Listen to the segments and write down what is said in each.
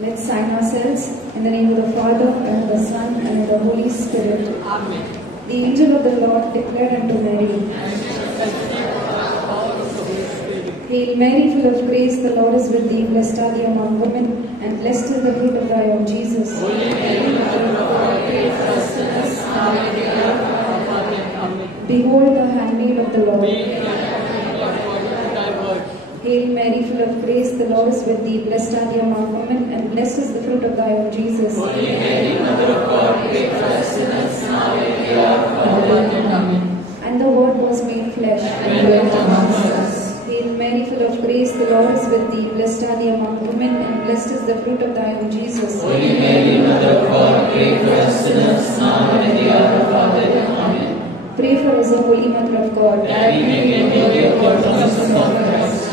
Let's sign ourselves in the name of the Father, and of the Son, and of the Holy Spirit. Amen. The angel of the Lord declared unto Mary, Hail Mary, full of grace, the Lord is with thee. Blessed are thee among women, and blessed is the fruit of thy womb, Jesus. Holy Mary, Mother of God, pray for us sinners, now and at the hour of our death. Amen. Behold the handmaid of the Lord. Be according to thy word. Hail Mary, full of grace, the Lord is with thee. Blessed are thee among women, and blessed is the fruit of thy womb, Jesus. Holy Mary, Mother of God, pray for us sinners, now and at the hour of our death. Amen. And the Word was made flesh And dwelt amongst us. Hail Mary, full of grace, the Lord is with thee. Blessed are thee among women, and blessed is the fruit of thy womb, Jesus. Holy Mary, Mother of God, pray for us sinners, now and at the hour of our death. Amen. Pray for us, O Holy Mother of God. That we may get the promises of Christ.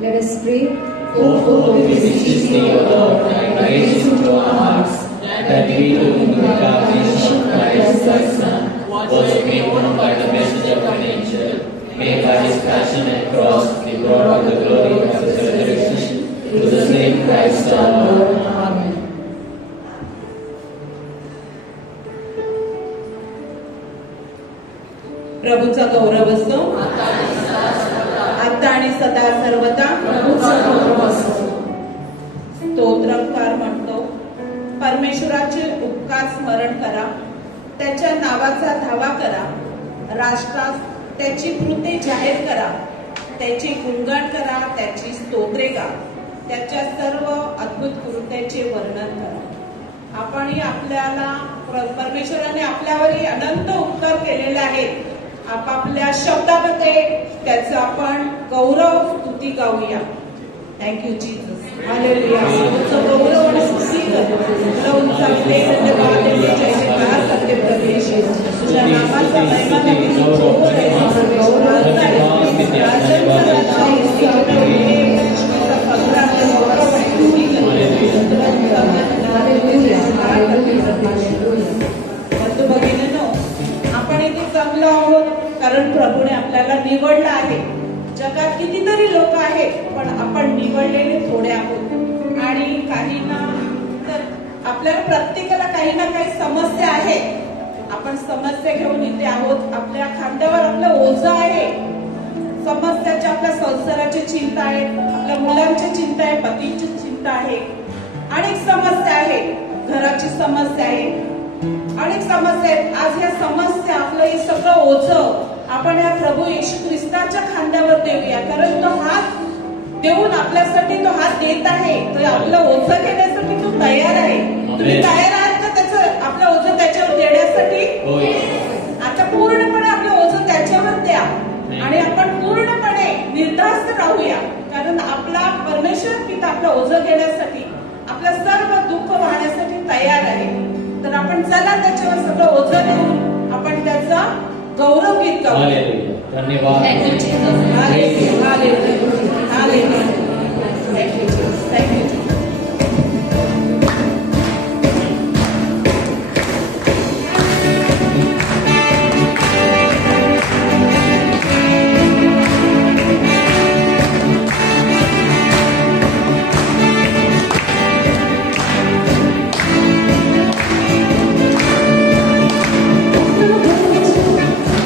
Let us pray. O we beseech thee, O Lord, and raise into our hearts, that we too, in the incarnation of Christ thy Son, was made known by the message of an angel, may by his passion and cross be brought out the glory of his resurrection, through the same Christ our Lord. Amen. प्रभूचा गौरव असो आता आणि सदा सर्वदा स्तोत्रकार म्हणतो. परमेश्वराचे उपकार स्मरण करा, त्याच्या नावाचा धावा करा, राष्ट्रात त्याची कृत्ये जाहीर करा, त्याचे गुणगान करा, त्याची स्तोत्रे गा, त्याच्या सर्व अद्भुत कृत्याचे वर्णन करा. आपणही आपल्याला परमेश्वराने आपल्यावरही अनंत उपकार केलेले आहेत. आपापल्या शब्दामध्ये त्याचं आपण गौरव स्तुती गाऊया. Thank you Jesus. हालेलुया. तुझं गौरव आणि स्तुती कर. तुला उंचावले, धन्यवाद देते, जयकार करते प्रभू. तुझ्या नामाचा महिमा नक्की होत आहे. गौरव आहे. राजन सदाचा ईश्वराचा पगडा आणि गौरव आणि स्तुती कर. तुला उंचावले. हालेलुया. हालेलुया. बंधू भगिनींनो, आपण इथे जमलो आहोत कारण प्रभूने आपल्याला निवडलं आहे. जगात कितीतरी लोक आहेत, पण आपण निवडलेले थोडे आहोत. आणि काहींना तर आपल्याला प्रत्येकाला काही ना काही समस्या आहे. आपण समस्या घेऊन इथे आहोत. आपल्या खांद्यावर आपलं ओझं आहे. समस्याची आपल्या संसाराची चिंता आहे, आपल्या मुलांची चिंता आहे, पतीची चिंता आहे, अनेक समस्या आहे, घराची समस्या आहे, अनेक समस्या आहेत. आज या समस्या आपलं हे सगळं ओझं आपण या प्रभू येशू ख्रिस्ताच्या खांद्यावर देऊया. कारण तो हात देऊन आपल्यासाठी तो हात देत आहे. तो आपलं ओझं घेण्यासाठी तो तयार आहे. तुम्ही तयार आहात का त्याचं आपलं ओझं त्याच्यावर देण्यासाठी? आता पूर्णपणे आपलं ओझं त्याच्यावर द्या आणि आपण पूर्णपणे निर्धास्त राहूया. कारण आपला परमेश्वर पिता आपलं ओझं घेण्यासाठी, आपलं सर्व दुःख वाहण्यासाठी तयार आहे. तर आपण चला त्याच्यावर सगळं ओझं देऊन आपण त्याचा गौरव गीत गाऊ. धन्यवाद. Thank you Jesus. Hallelujah. Hallelujah. Hallelujah. Thank you Jesus. Thank you Jesus.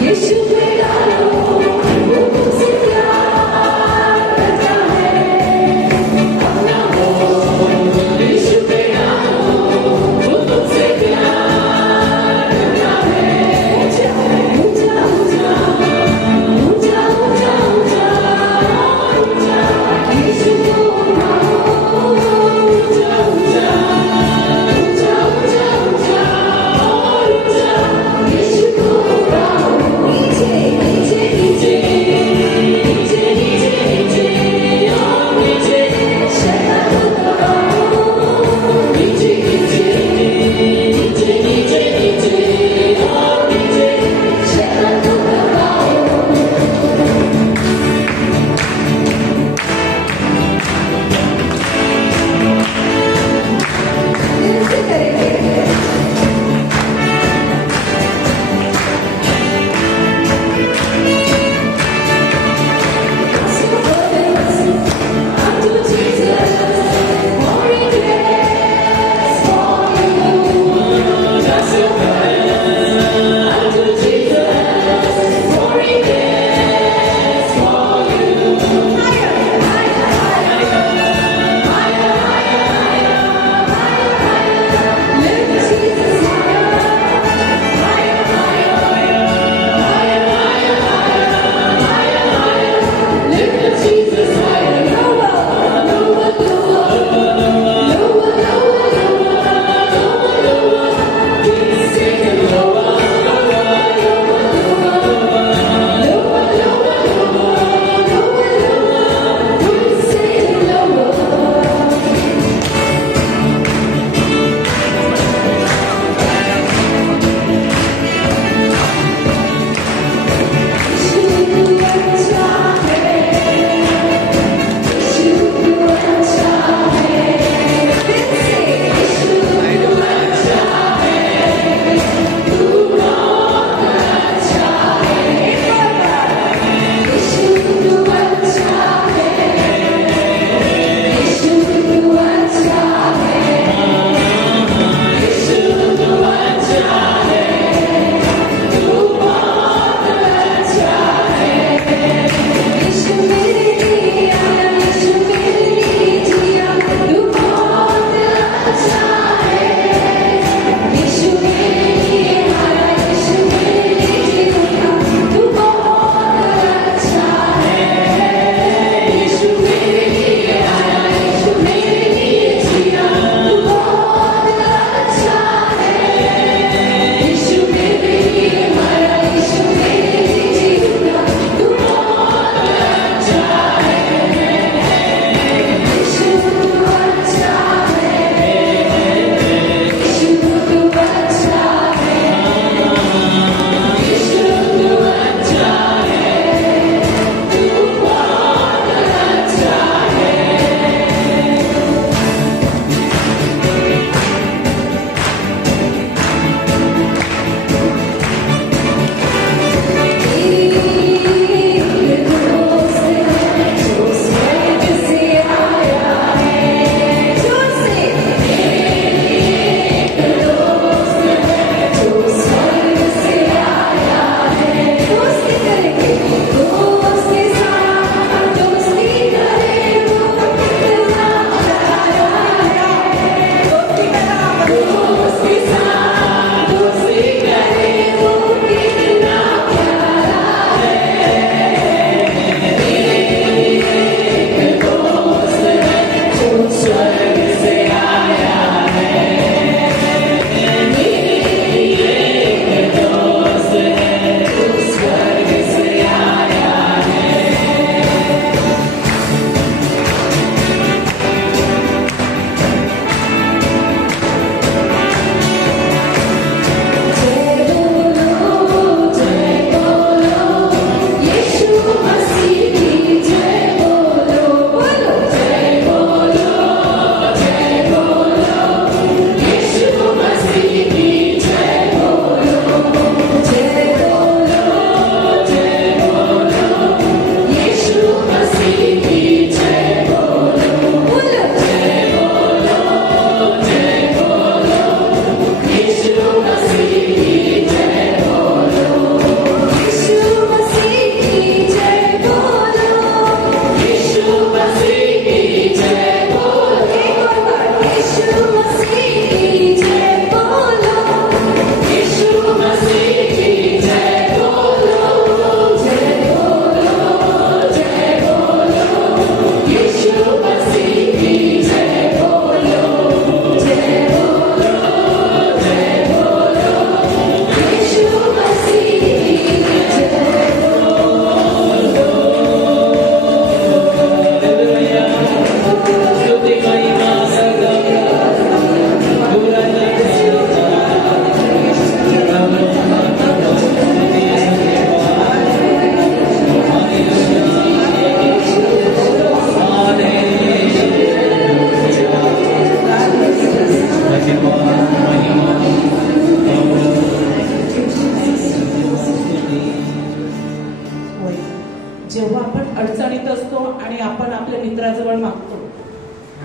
Yeshua,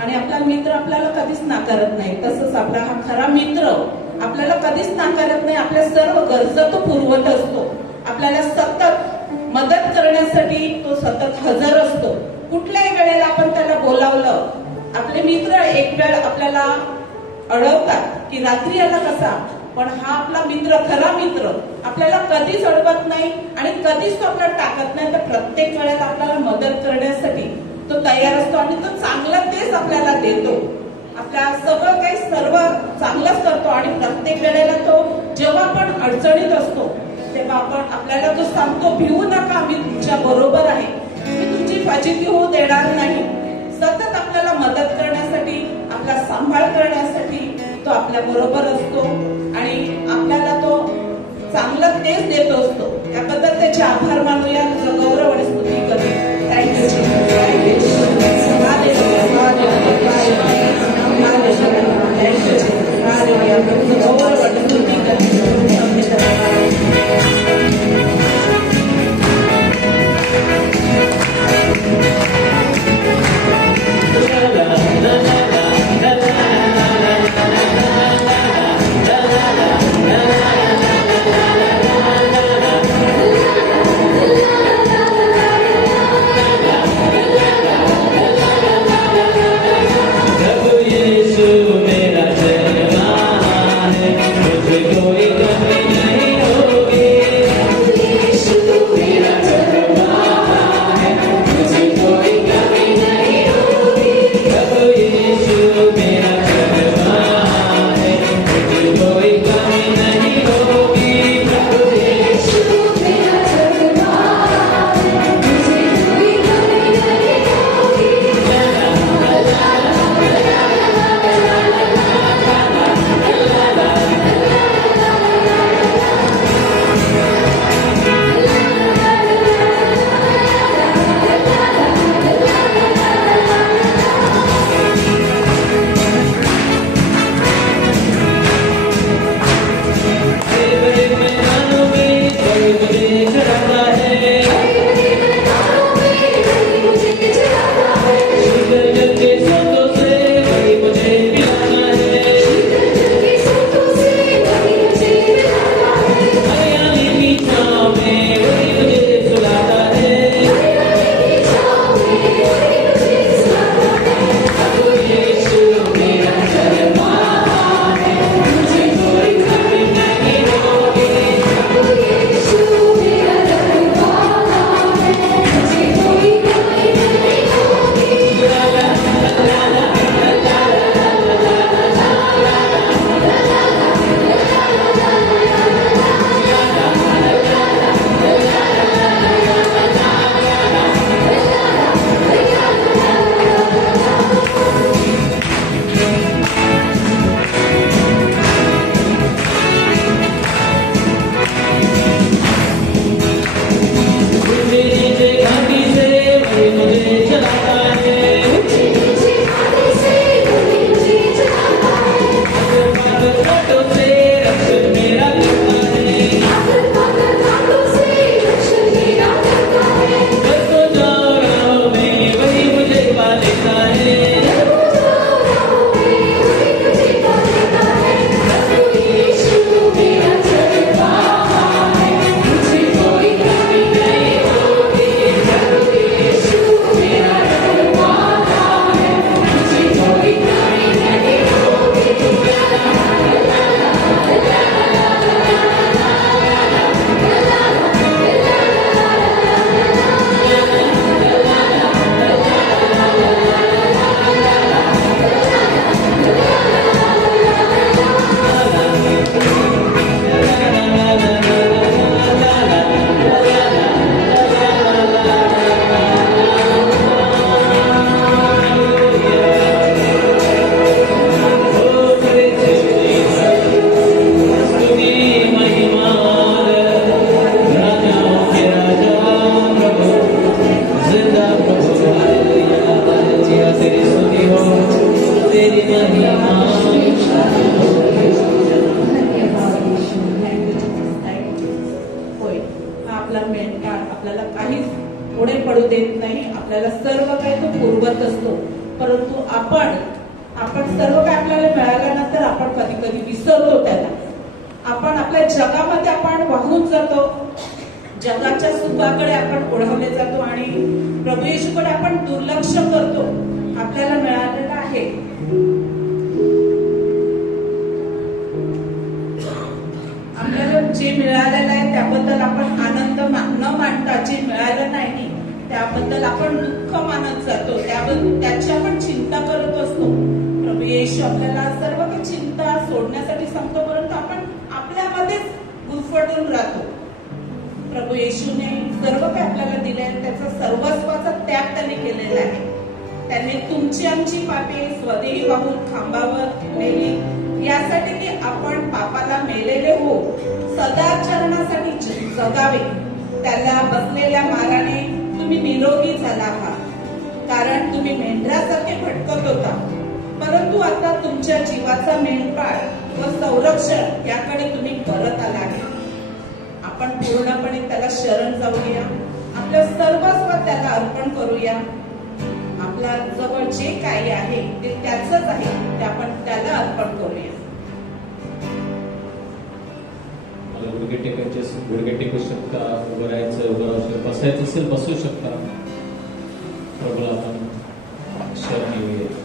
आणि आपला मित्र आपल्याला कधीच नाकारत नाही. तसंच आपला हा खरा मित्र आपल्याला कधीच नाकारत नाही. आपल्या सर्व गरजा तो पुरवत असतो. आपल्याला सतत मदत करण्यासाठी तो सतत हजर असतो. कुठल्याही वेळेला आपण त्याला बोलावलं, आपले मित्र एक वेळ आपल्याला अडवतात की रात्री आला कसा, पण हा आपला मित्र, खरा मित्र आपल्याला कधीच अडवत नाही आणि कधीच तो आपल्याला टाकत नाही. तर प्रत्येक वेळेला आपल्याला मदत करण्यासाठी तो तयार असतो आणि तो चांगला तेच आपल्याला देतो. आपल्या सगळं काही सर्व चांगलंच करतो आणि प्रत्येक वेळेला तो जेव्हा आपण अडचणीत असतो तेव्हा आपल्याला तो सांगतो, भिवू नका, मी तुमच्या बरोबर आहे, मी तुमची फजिती होऊ देणार नाही. सतत आपल्याला मदत करण्यासाठी, आपला सांभाळ करण्यासाठी तो आपल्या बरोबर असतो आणि आपल्याला तो चांगलं तेच देत असतो. त्याबद्दल त्याचे आभार मानूया, तुझा गौरव आणि स्तुती करूया. थँक्यू गौरव आणि स्तुती पुढे पडू देत नाही. आपल्याला सर्व काही तो पुरवत असतो. परंतु आपण सर्व काय आपल्याला मिळाल्यानंतर आपण कधी कधी विसरतो त्याला. आपण आपल्या जगामध्ये आपण वाहून जातो, जगाच्या सुखाकडे आपण ओढवले जातो आणि प्रभू येशूकडे आपण दुर्लक्ष करतो. आपल्याला मिळालेलं आहे, आपल्याला जे मिळालेलं आहे त्याबद्दल आपण आनंद न मानता जे मिळालं नाही त्याबद्दल आपण दुःख मानत जातो, त्याची आपण चिंता करत असतो. प्रभू येशू आपल्याला सर्व काही चिंता सोडण्यासाठी सांगतो, परंतु आपण आपल्यामध्येच गुरफटून राहतो. प्रभू येशूने सर्व काही आपल्याला दिले, त्याचा सर्वस्वाचा त्याग त्यांनी केलेला आहे. त्यांनी तुमची आमची पापे स्वदेही वाहून खांबावर नेली, यासाठी की आपण पापाला मेलेले हो, सदाचरणासाठी जगावे. त्याला बसलेल्या माराने तुम्ही निरोगी झाला आहात, कारण तुम्ही मेंढरासारखे भटकत होता, परंतु आता तुमच्या जीवाचा मेंढपाळ व संरक्षण याकडे तुम्ही परत आला आहे. आपण पूर्णपणे त्याला शरण जाऊया, आपलं सर्वस्व त्याला अर्पण करूया. आपल्या जवळ जे काही आहे ते त्याचंच आहे, ते आपण त्याला अर्पण करूया. मला गुडघे टेकू शकता, उभं राहायचं, उभं राहू शकता, बसायचं असेल बसू शकता. प्रभूला आपण शरण येऊया.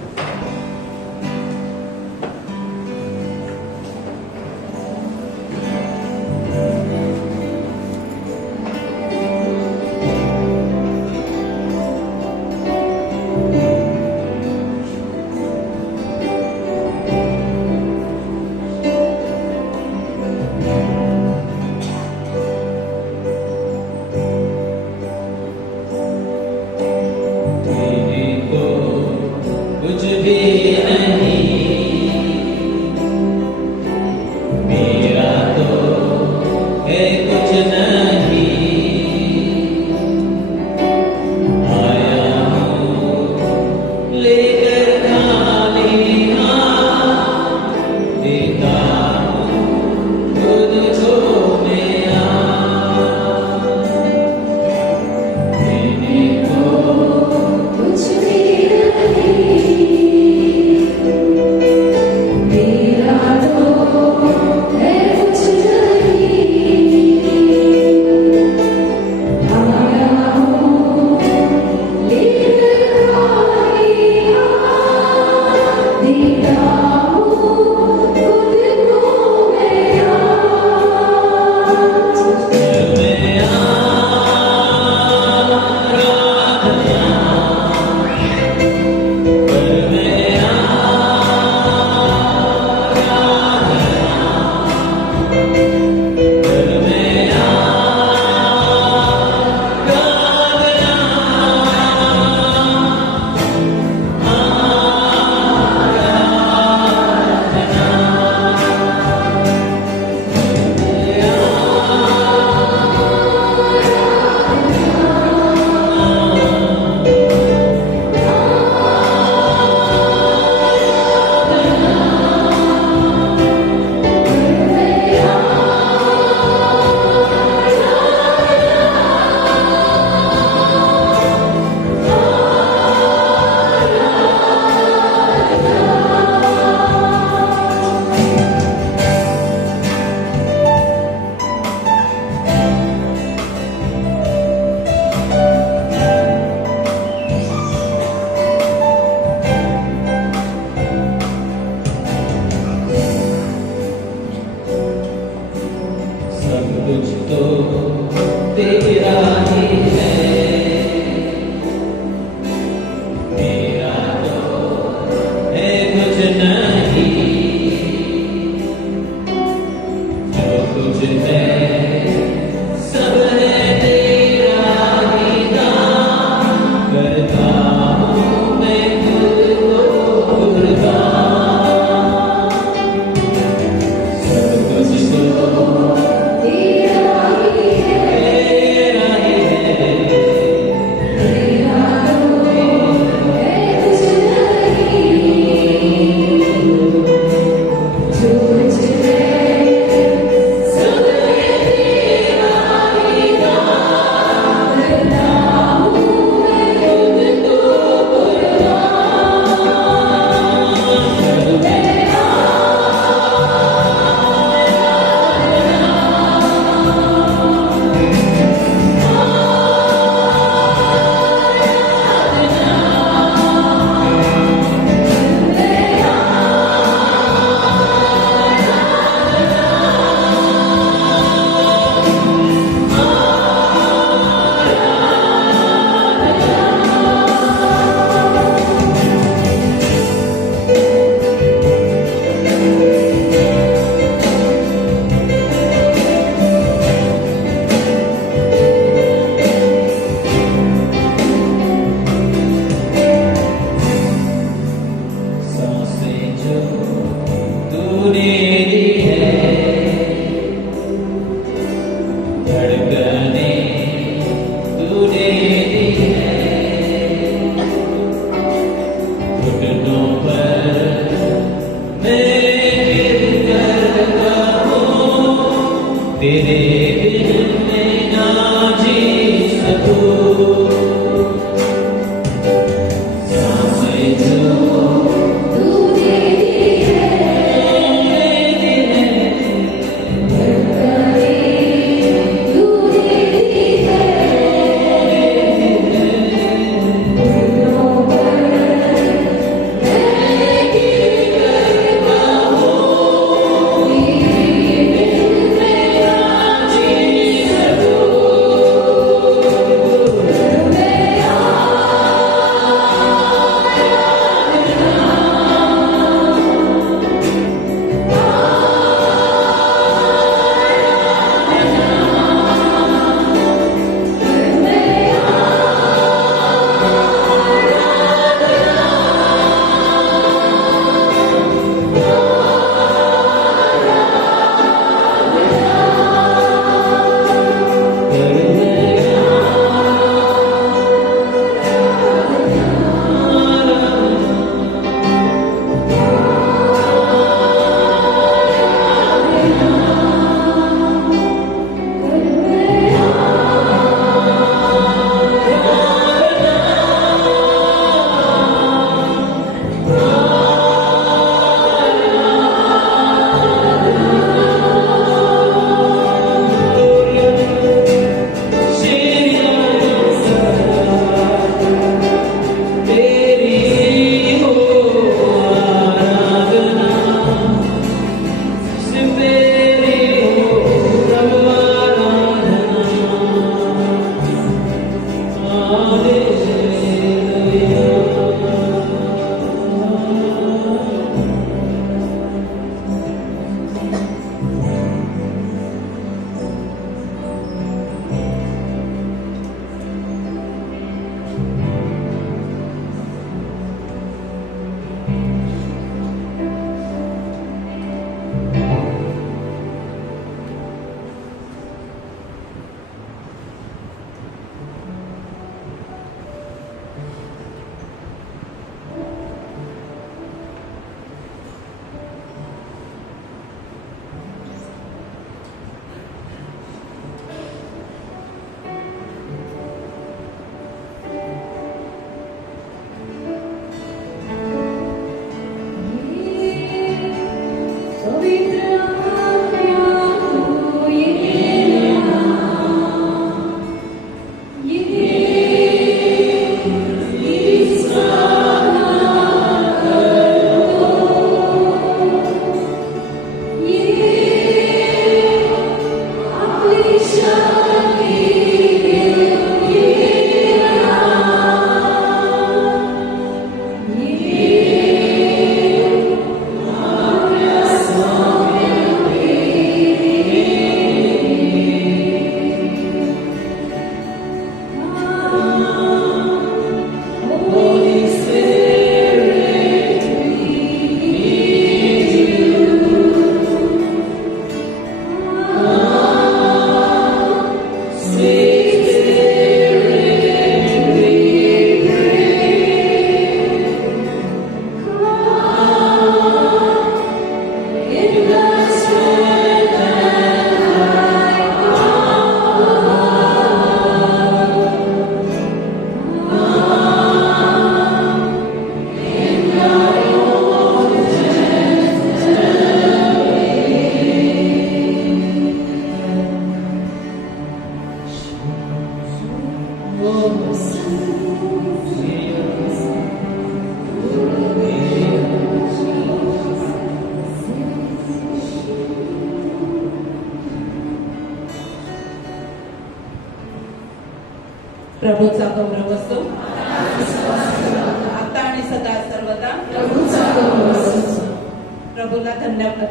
प्रभूला धन्यवाद.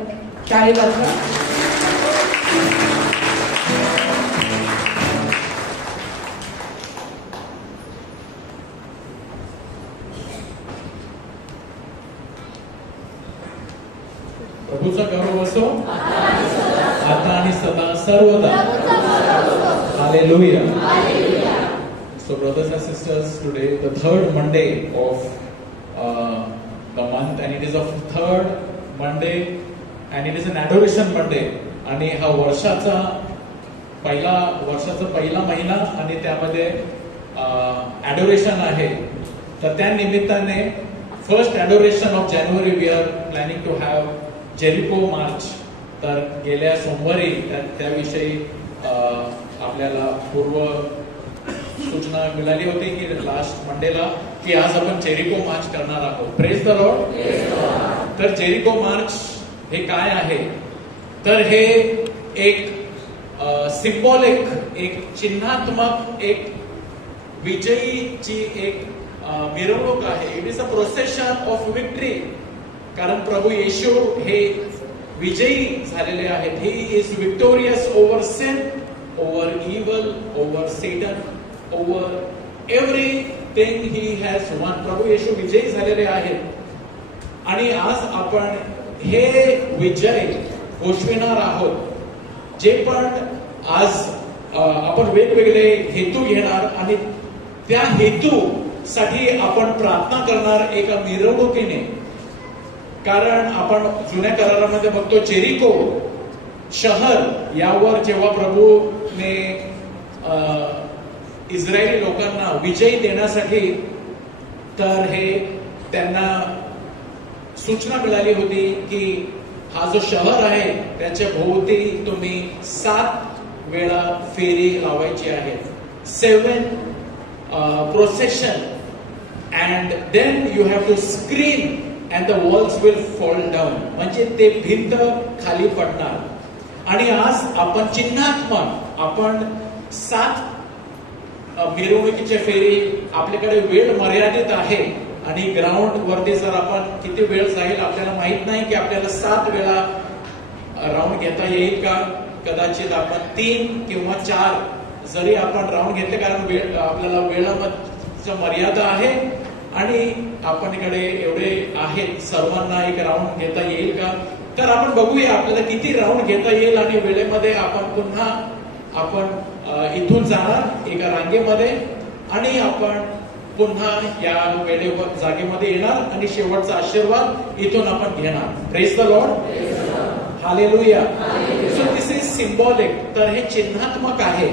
टाळी वाजवा. प्रभूचा गौरव असो आता आणि सदा सर्वदा. Hallelujah. So brothers and sisters, today the third Monday of the month, and it is of third Monday and it is an adoration Monday. आणि हा वर्षाचा पहिला महिना आणि त्यामध्ये adoration आहे. तर त्या निमित्ताने first adoration of January we are planning to have Jericho March. तर गेल्या सोमवारी त्याविषयी आपल्याला पूर्व सूचना मिळाली होती की लास्ट मंडेला की आज आपण जेरिको मार्च करणार आहोत. Praise the Lord. तर जेरिको मार्च हे काय आहे तर हे एक सिम्बॉलिक, एक चिन्हात्मक, एक विजयीची एक मिरवणूक आहे. It is a procession of victory. कारण प्रभू येशू हे विजयी झालेले आहेत. He is victorious over sin, over evil, over Satan, over everything he has won. प्रभू येशू विजयी झालेले आहेत आणि आज आपण हे विजय घोषविणार आहोत. जे पण आज आपण वेगवेगळे हेतू घेणार आणि त्या हेतूसाठी आपण प्रार्थना करणार एका मिरवणुकीने. कारण आपण जुन्या करारामध्ये बघतो जेरिको शहर यावर जेव्हा प्रभूने इस्रायली लोकांना विजय देण्यासाठी तर हे त्यांना सूचना मिळाली होती की हा जो शहर आहे त्याच्या भोवती तुम्ही 7 वेळा फेरी लावायची आहे. 7 procession and then you have to screen and the walls will fall down. म्हणजे ते भिंत खाली पडणार. आणि आज आपण चिन्हात्मक आपण 7 मिरवणुकीच्या फेरी, आपल्याकडे वेळ मर्यादित आहे आणि ग्राउंड वरती जर आपण किती वेळ जाईल आपल्याला माहित नाही की आपल्याला 7 वेळा राऊंड घेता येईल का. कदाचित आपण 3 किंवा 4 जरी आपण राऊंड घेतले कारण आपल्याला वेळामध्ये मर्यादा आहे आणि आपणकडे एवढे आहेत सर्वांना एक राऊंड घेता येईल का. तर आपण बघूया आपल्याला किती राऊंड घेता येईल आणि वेळेमध्ये आपण पुन्हा इथून जाणार एका रांगेमध्ये आणि आपण पुन्हा या वेळेवर जागेमध्ये येणार आणि शेवटचा आशीर्वाद इथून आपण घेणार. Praise the Lord. Hallelujah. So this is symbolic. तर हे चिन्हात्मक आहे.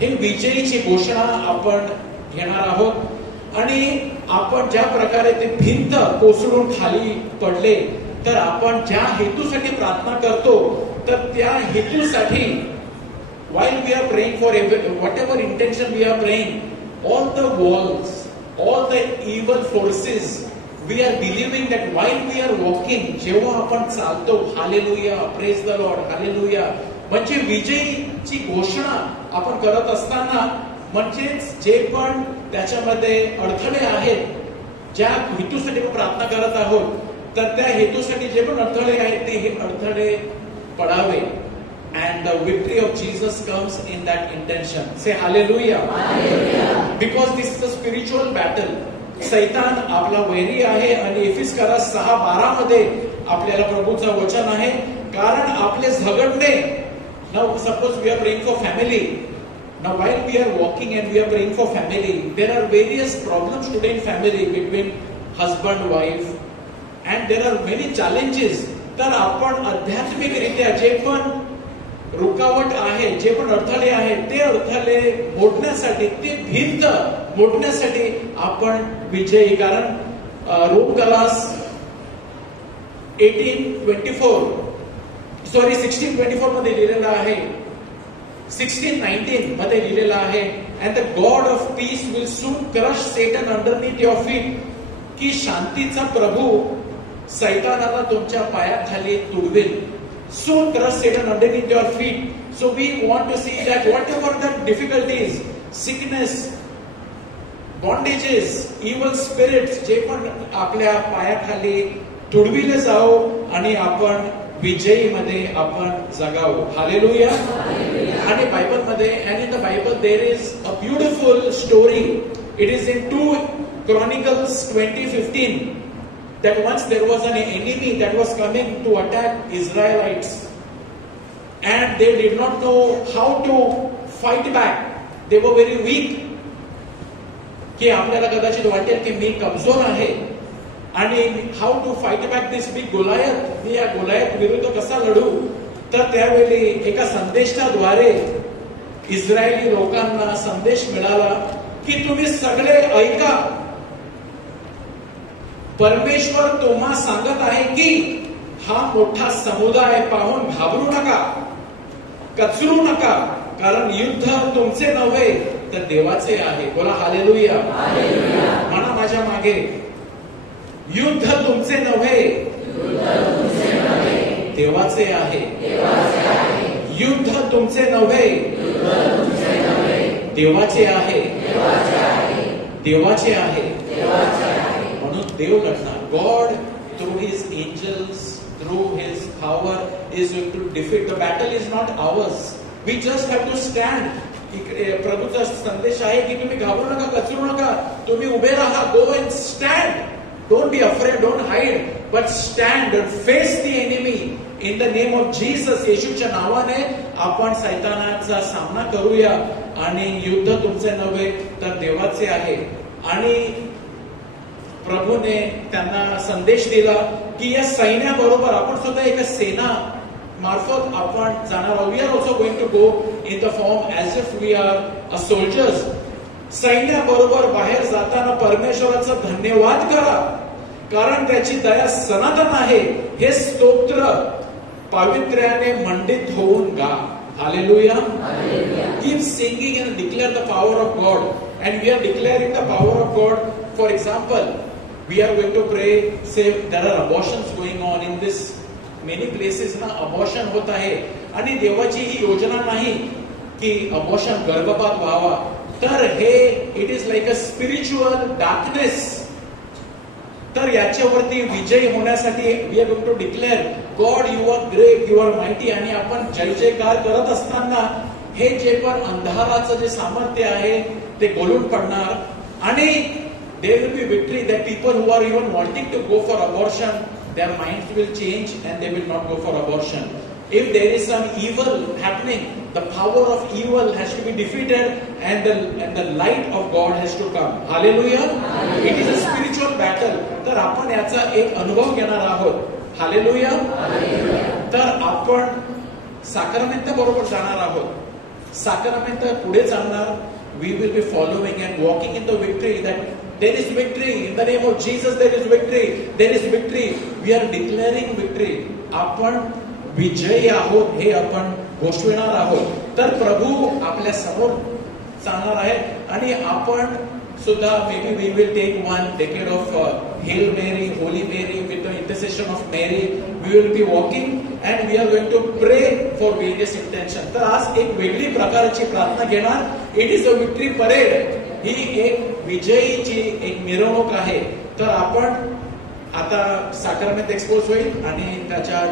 हे विजयीची घोषणा आपण घेणार आहोत. आणि आपण ज्या प्रकारे ते भिंत कोसळून खाली पडले तर आपण ज्या हेतूसाठी प्रार्थना करतो तर त्या हेतूसाठी while we are praying for whatever intention we are praying, all the walls, all the evil forces, we are believing that while we are walking, जेव्हा आपण चालतो, hallelujah, praise the Lord, hallelujah, म्हणजे विजयीची घोषणा आपण करत असताना म्हणजेच जे पण त्याच्यामध्ये अडथळे आहेत, ज्या हेतूसाठी आपण प्रार्थना करत आहोत तर त्या हेतूसाठी जे पण अडथळे आहेत ते हे अडथळे पडावे. And the victory of Jesus comes in that intention. Say hallelujah. Hallelujah. Because this is a spiritual battle. सैतान आपला वैरी आहे आणि एफिसकारा 6:12 मध्ये आपल्याला प्रभूचं वचन आहे. कारण आपले झगडणे. Now suppose we are praying for family. Now while we are walking and we are praying for family, there are various problems today in family between husband, wife, and there are many challenges. तर आपण आध्यात्मिकरित्या जे पण रुकावट आहे, जे पण अडथळे आहेत ते अडथळे मोडण्यासाठी, ते भिंत मोडण्यासाठी आपण विजयी. कारण रोमगलास 16:24 मध्ये लिहिलेलं आहे, 16:19 मध्ये लिहिलेलं आहे, and the God of peace will soon crush Satan underneath your feet. की शांतीचा प्रभू सैतानाला तुमच्या पायाखाली तुडवेल. Soon crush Satan underneath your feet. So we want to see that whatever the difficulties, sickness, bondages, evil spirits, जे पण आपल्या पायाखाली तुडविले जाऊ आणि आपण विजयीमध्ये आपण जगावं. हालेलुया. आणि बायबलमध्ये and in the Bible there is a beautiful story. It is in 2 Chronicles 20:15 that once there was an enemy that was coming to attack Israelites and they did not know how to fight back. They were very weak. की आपल्याला कदाचित वाटेल की मी कमजोर आहे आणि how to fight back this big Goliath, मी या गोलायत विरुद्ध कसा लढू. तर त्यावेळी एका संदेशाद्वारे इस्रायली लोकांना संदेश मिळाला की तुम्ही सगळे ऐका, परमेश्वर तुम्हा सांगत आहे की हा मोठा समुदाय पाहून घाबरू नका, कचरू नका, कारण युद्ध तुमचे नव्हे तर देवाचे आहे. बोला हालेलुया. म्हणा माझ्या मागे, युद्ध तुमचे नव्हे देवाचे आहे. युद्ध तुमचे नव्हे देवाचे आहे. देवाचे आहे. म्हणून देव लढणार. God through his angels, through his power is going to defeat. The battle is not ours. We just have to stand. प्रभूचा संदेश आहे की तुम्ही घाबरू नका, कचरू नका, तुम्ही उभे राहा. Go and stand. Don't be afraid, don't hide, but stand, face the enemy in the name of Jesus. येशूच्या नावाने आपण सैतानाचा सामना करूया. आणि युद्ध तुमचे नव्हे तर देवाचे आहे. आणि प्रभूने त्यांना संदेश दिला की या सैन्याबरोबर आपण सुद्धा एका सेना मार्फत आपण जाणार आहोत. We are also going to go in the form as if we are a soldiers. सैन्याबरोबर बाहेर जाताना परमेश्वराचा धन्यवाद करा, कारण त्याची दया सनातन आहे. हे स्तोत्र पावित्र्याने मंडित होऊन गा. Hallelujah. Keep singing and declare the power of God. And we are declaring the power of God. For example, we are going to pray, say there are abortions going on in this many places ना abortion होत आहे. आणि देवाची ही योजना नाही की abortion गर्भपात व्हावा. तर हे it is like a spiritual darkness. तर याच्यावरती विजय होण्यासाठी we are going to declare God you are great, you are mighty. आणि आपण जय जयकार करत असताना हे जे पण अंधाराचं जे सामर्थ्य आहे ते गळून पडणार. आणि there will be victory. That people who are even wanting to go for abortion, their minds will change and they will not go for abortion. If there is some evil happening, the power of evil has to be defeated and the light of God has to come. Hallelujah. It is a spiritual battle. तर आपण याचा एक अनुभव घेणार आहोत. Hallelujah. तर आपण साक्रमेंट बरोबर जाणार आहोत. साक्रमेंट पुढे चालणार. We will be following and walking in the victory. That there is victory in the name of Jesus. There is victory. There is victory. We are declaring victory. आपण विजयी आहोत हे आपण घोषविणार आहोत. तर प्रभू आपल्या समोर चालणार आहे आणि आपण सुद्धा maybe we will take one decade of Hail Mary, Holy Mary with the intercession of Mary. We will be walking and we are going to pray for various intentions. तर आज एक वेगळी प्रकारची प्रार्थना घेणार. It is a victory parade. ही एक विजयीची एक मिरवणूक आहे. तर आपण आता साक्रमेंट एक्सपोज होईल आणि त्याच्या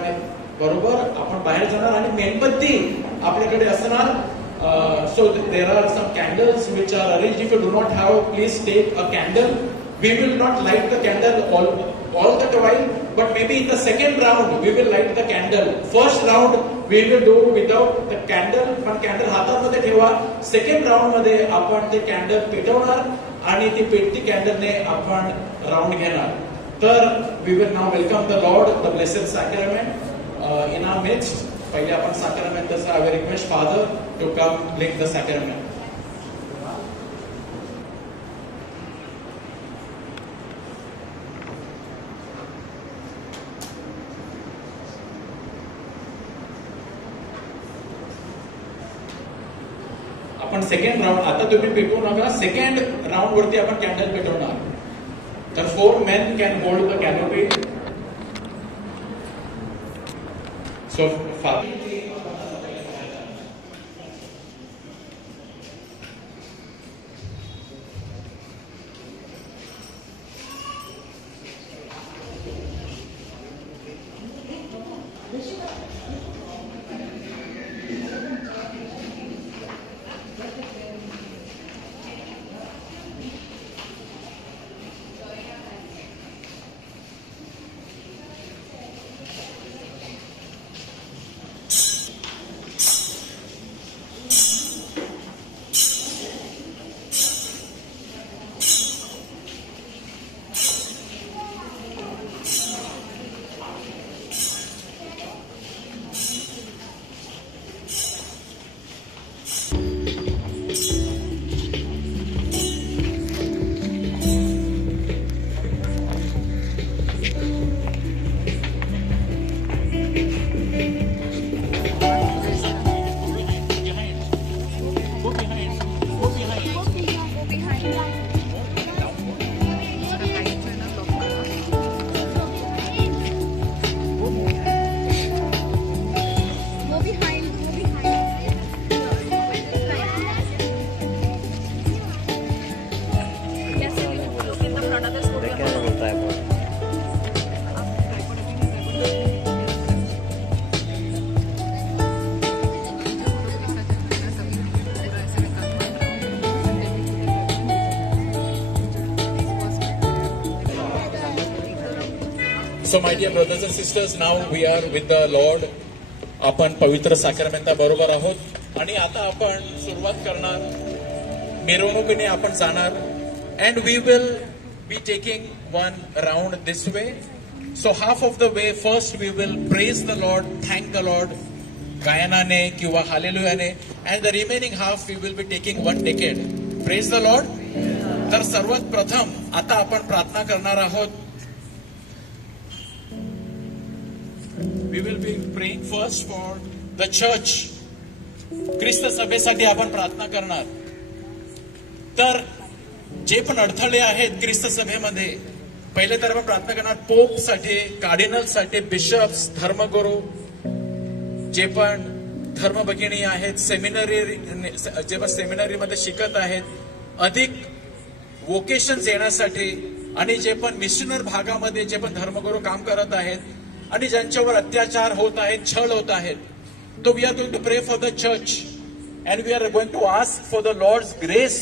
बरोबर आपण बाहेर जाणार आणि मेणबत्ती आपल्याकडे असणार. So there are some candles which are arranged. If you do not have, please take a candle. We will not light the candle all the while, but maybe in the second round we will light the candle. First round we will do without the candle. पण candle हातामध्ये ठेवा. Second round मध्ये आपण ते candle पेटवणार आणि ती पेटती कॅन्डलने आपण round घेणार. तर we will now welcome the Lord, the blessed sacrament in our midst. पहिले आपण sacrament तसा I will request Father to come lead the sacrament. आपण सेकंड राऊंड आता तुम्ही पेटवू नका. सेकंड राऊंड वरती आपण कॅन्डल पेटवणार. तर 4 men can hold the canopy. So Father, So my dear brothers and sisters, now we are with the Lord. आपण पवित्र साक्रमेंटा बरोबर आहोत आणि आता आपण सुरुवात करणार. मिरवणुकीने आपण जाणार. And we will be taking one round this way. So half of the way, first we will praise the Lord, thank the Lord, गायनाने किंवा हालेलुयाने, and the remaining half we will be taking one decade. Praise the Lord. तर सर्वात प्रथम आता आपण प्रार्थना करणार आहोत. We will be praying first for the church. ख्रिस्त सभेसाठी आपण प्रार्थना करणार. तर जे पण अडथळे आहेत ख्रिस्त सभेमध्ये, पहिले तर आपण प्रार्थना करणार पोप साठी, कार्डिनल साठी, बिशप्स, धर्मगुरू, जे पण धर्म भगिनी आहेत, जे पण सेमिनरीमध्ये शिकत आहेत, अधिक वोकेशन येण्यासाठी, आणि जे पण मिशनर भागामध्ये जे पण धर्मगुरू काम करत आहेत आणि ज्यांच्यावर अत्याचार होत आहेत, छळ होत आहेत. तो we are going to pray for the church and we are going to ask for the Lord's grace.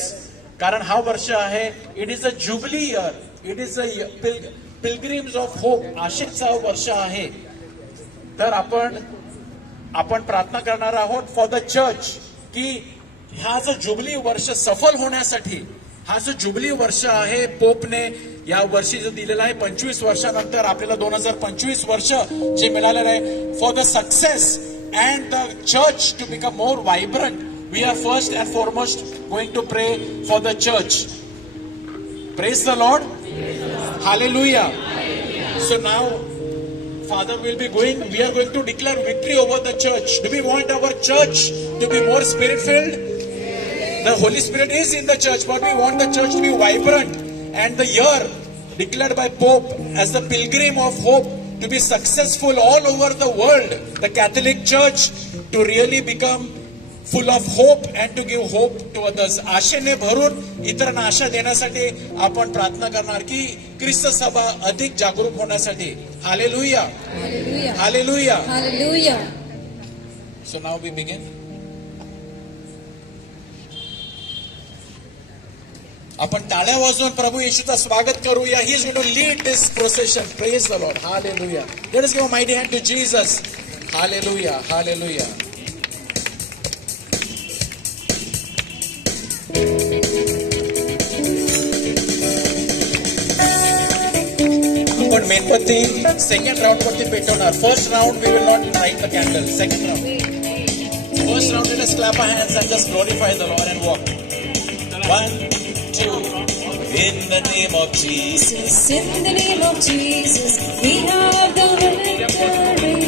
कारण हा वर्ष आहे, it is a jubilee year, it is a pilgrims of hope, आशेचा वर्ष आहे. तर आपण प्रार्थना करणार आहोत फॉर द चर्च की हा जो जुबली वर्ष सफल होण्यासाठी, हा जो जुबली वर्ष आहे पोपने या वर्षी जो दिलेला आहे, 25 वर्षानंतर आपल्याला 2025 वर्ष जे मिळालेलं आहे, for the success and the church to become more vibrant, we are first and foremost going to pray for the church. Praise the Lord. Hallelujah. So now Father will be going, we are going to declare victory over the church. Do we want our church to be more spirit-filled? The Holy Spirit is in the church, but we want the church to be vibrant. And the year declared by Pope as the pilgrim of hope to be successful all over the world. The Catholic Church to really become full of hope and to give hope to others. आशेने भरून इतरांना आशा देण्यासाठी आपण प्रार्थना करणार की ख्रिस्त सभा अधिक जागरूक होण्यासाठी. Hallelujah. Hallelujah. Hallelujah. So now we begin. आपण टाळ्या वाजवून प्रभू येशूचं स्वागत करूया. He is going to lead this procession. Praise the Lord. Hallelujah. Let us give a mighty hand to Jesus. Hallelujah. Hallelujah. आपण मेणबत्ती सेकंड राउंड वरती पेटवणार. First round we will not light the candle. Second round. First round, let us clap our hands and just glorify the Lord and walk. 1, 2. In the name of Jesus. In the name of Jesus, we have the victory.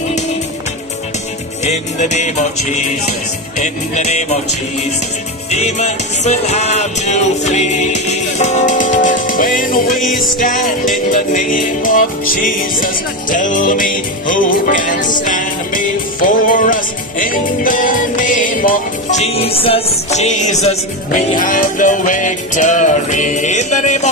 In the name of Jesus. In the name of Jesus. Demons will have to flee. When we stand in the name of Jesus, tell me who can stand before us. In the name of Jesus, Jesus, we have the victory. In the name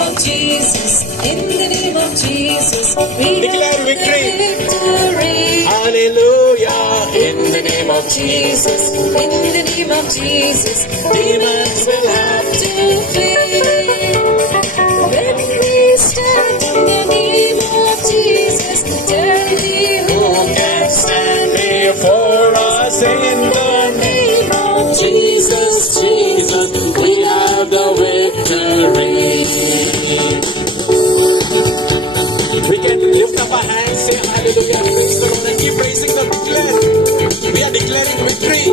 of Jesus, in the name of Jesus, we declare have victory. the victory. Hallelujah. In the name of Jesus, in the name of Jesus, demons will have to flee. When we stand in the name of Jesus, tell me who can stand before us. In the name of Jesus, Jesus, we have the victory. We can lift up our hands, say hallelujah, praise the Lord, and keep praising the declare. We are declaring victory.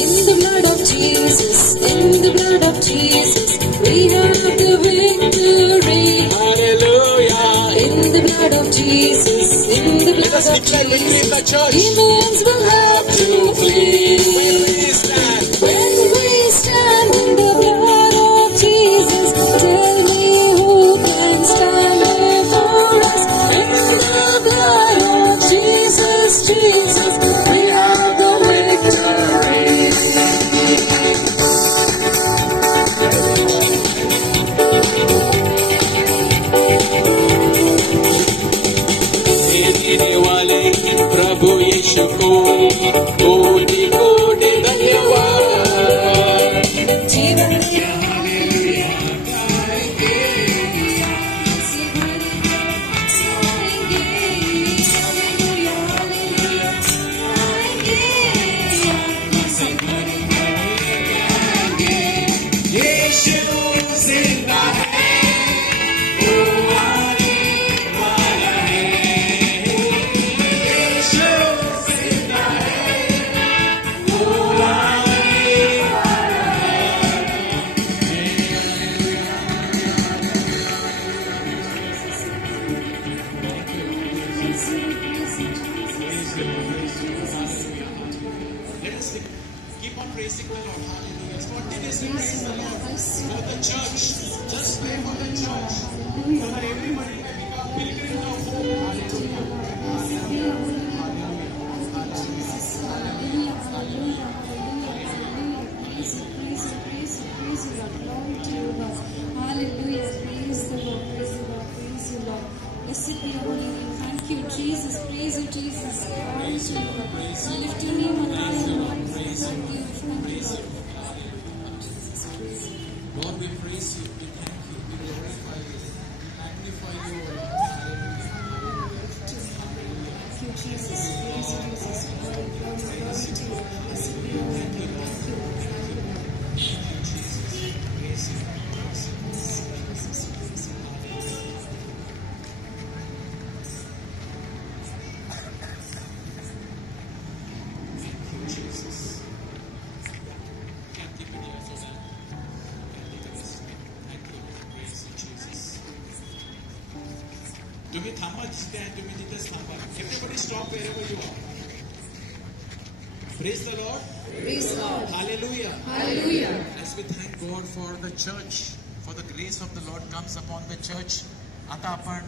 In the blood of Jesus, in the blood of Jesus, we have the victory. Hallelujah. In the blood of Jesus, in the Let blood us of declare victory in Jesus, the church. demons will have to flee. When we stand, When we stand in the blood of Jesus, tell me who can stand before us. In the blood of Jesus, Jesus, we have the victory. देने वाले प्रभु यीशु को कोटि कोटि everybody become pilgrims of hope. Hallelujah. Praise the Lord. Praise the Lord. Praise you, Lord. Blessed be your holy name. Thank you, Jesus. Praise you, Jesus. Glory to you, Lord. Lift your name on high, Lord. Thank you. Praise you. Lord, we praise you. We thank you. We glorify you. We magnify you, O Lord. Thank you, Jesus. Praise you, Jesus. Glory, glory, glory to you. Blessed be your holy name. Thank you. तुम्ही थांबा जिथे आहे तुम्ही तिथेच थांबा. Everybody stop wherever you are. Praise the Lord. Praise God. Hallelujah. Hallelujah. As we thank God for the church, for the grace of the Lord comes upon the church. आता आपण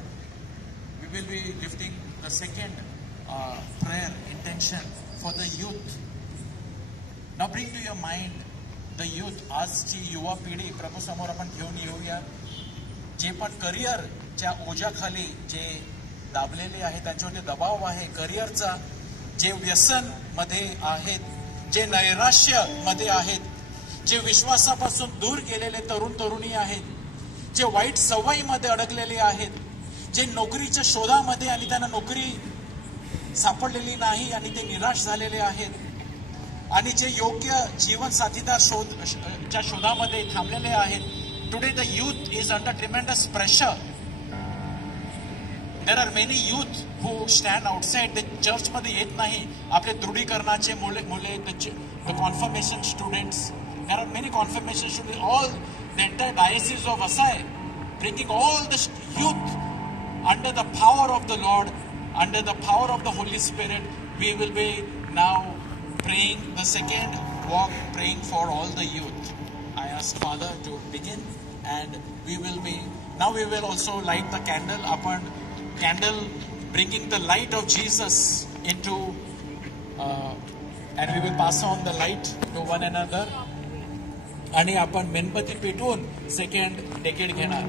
we will be lifting the second prayer intention for the youth. Now bring to your mind the youth. आजची युवा पिढी प्रभू समोर आपण घेऊन येऊया. जे पण करिअरच्या ओझ्याखाली जे दाबलेले आहे, त्यांच्यावरती दबाव आहे, करिअरचा जे व्यसन मध्ये आहेत, जे नैराश्य मध्ये आहेत, जे विश्वासापासून दूर गेलेले तरुण तरुणी आहेत, जे वाईट सवयीमध्ये अडकलेले आहेत, जे नोकरीच्या शोधामध्ये आणि त्यांना नोकरी सापडलेली नाही आणि ते निराश झालेले आहेत, आणि जे योग्य जीवन साथीदार च्या शोधामध्ये थांबलेले आहेत. Today the youth is under tremendous pressure. There are many youth who stand outside. The church मध्ये येत नाही. आपले दृढीकरणाचे मुले the confirmation students. There are many confirmation students. All the entire diocese of Vasai, bringing all the youth under the power of the Lord, under the power of the Holy Spirit. We will be now praying the second walk, praying for all the youth. I ask Father to begin, and we will also light the candle upon candle, bringing the light of Jesus into and we will pass on the light to one another. आणि आपण मेणबत्ती पेटवून second decade घेणार.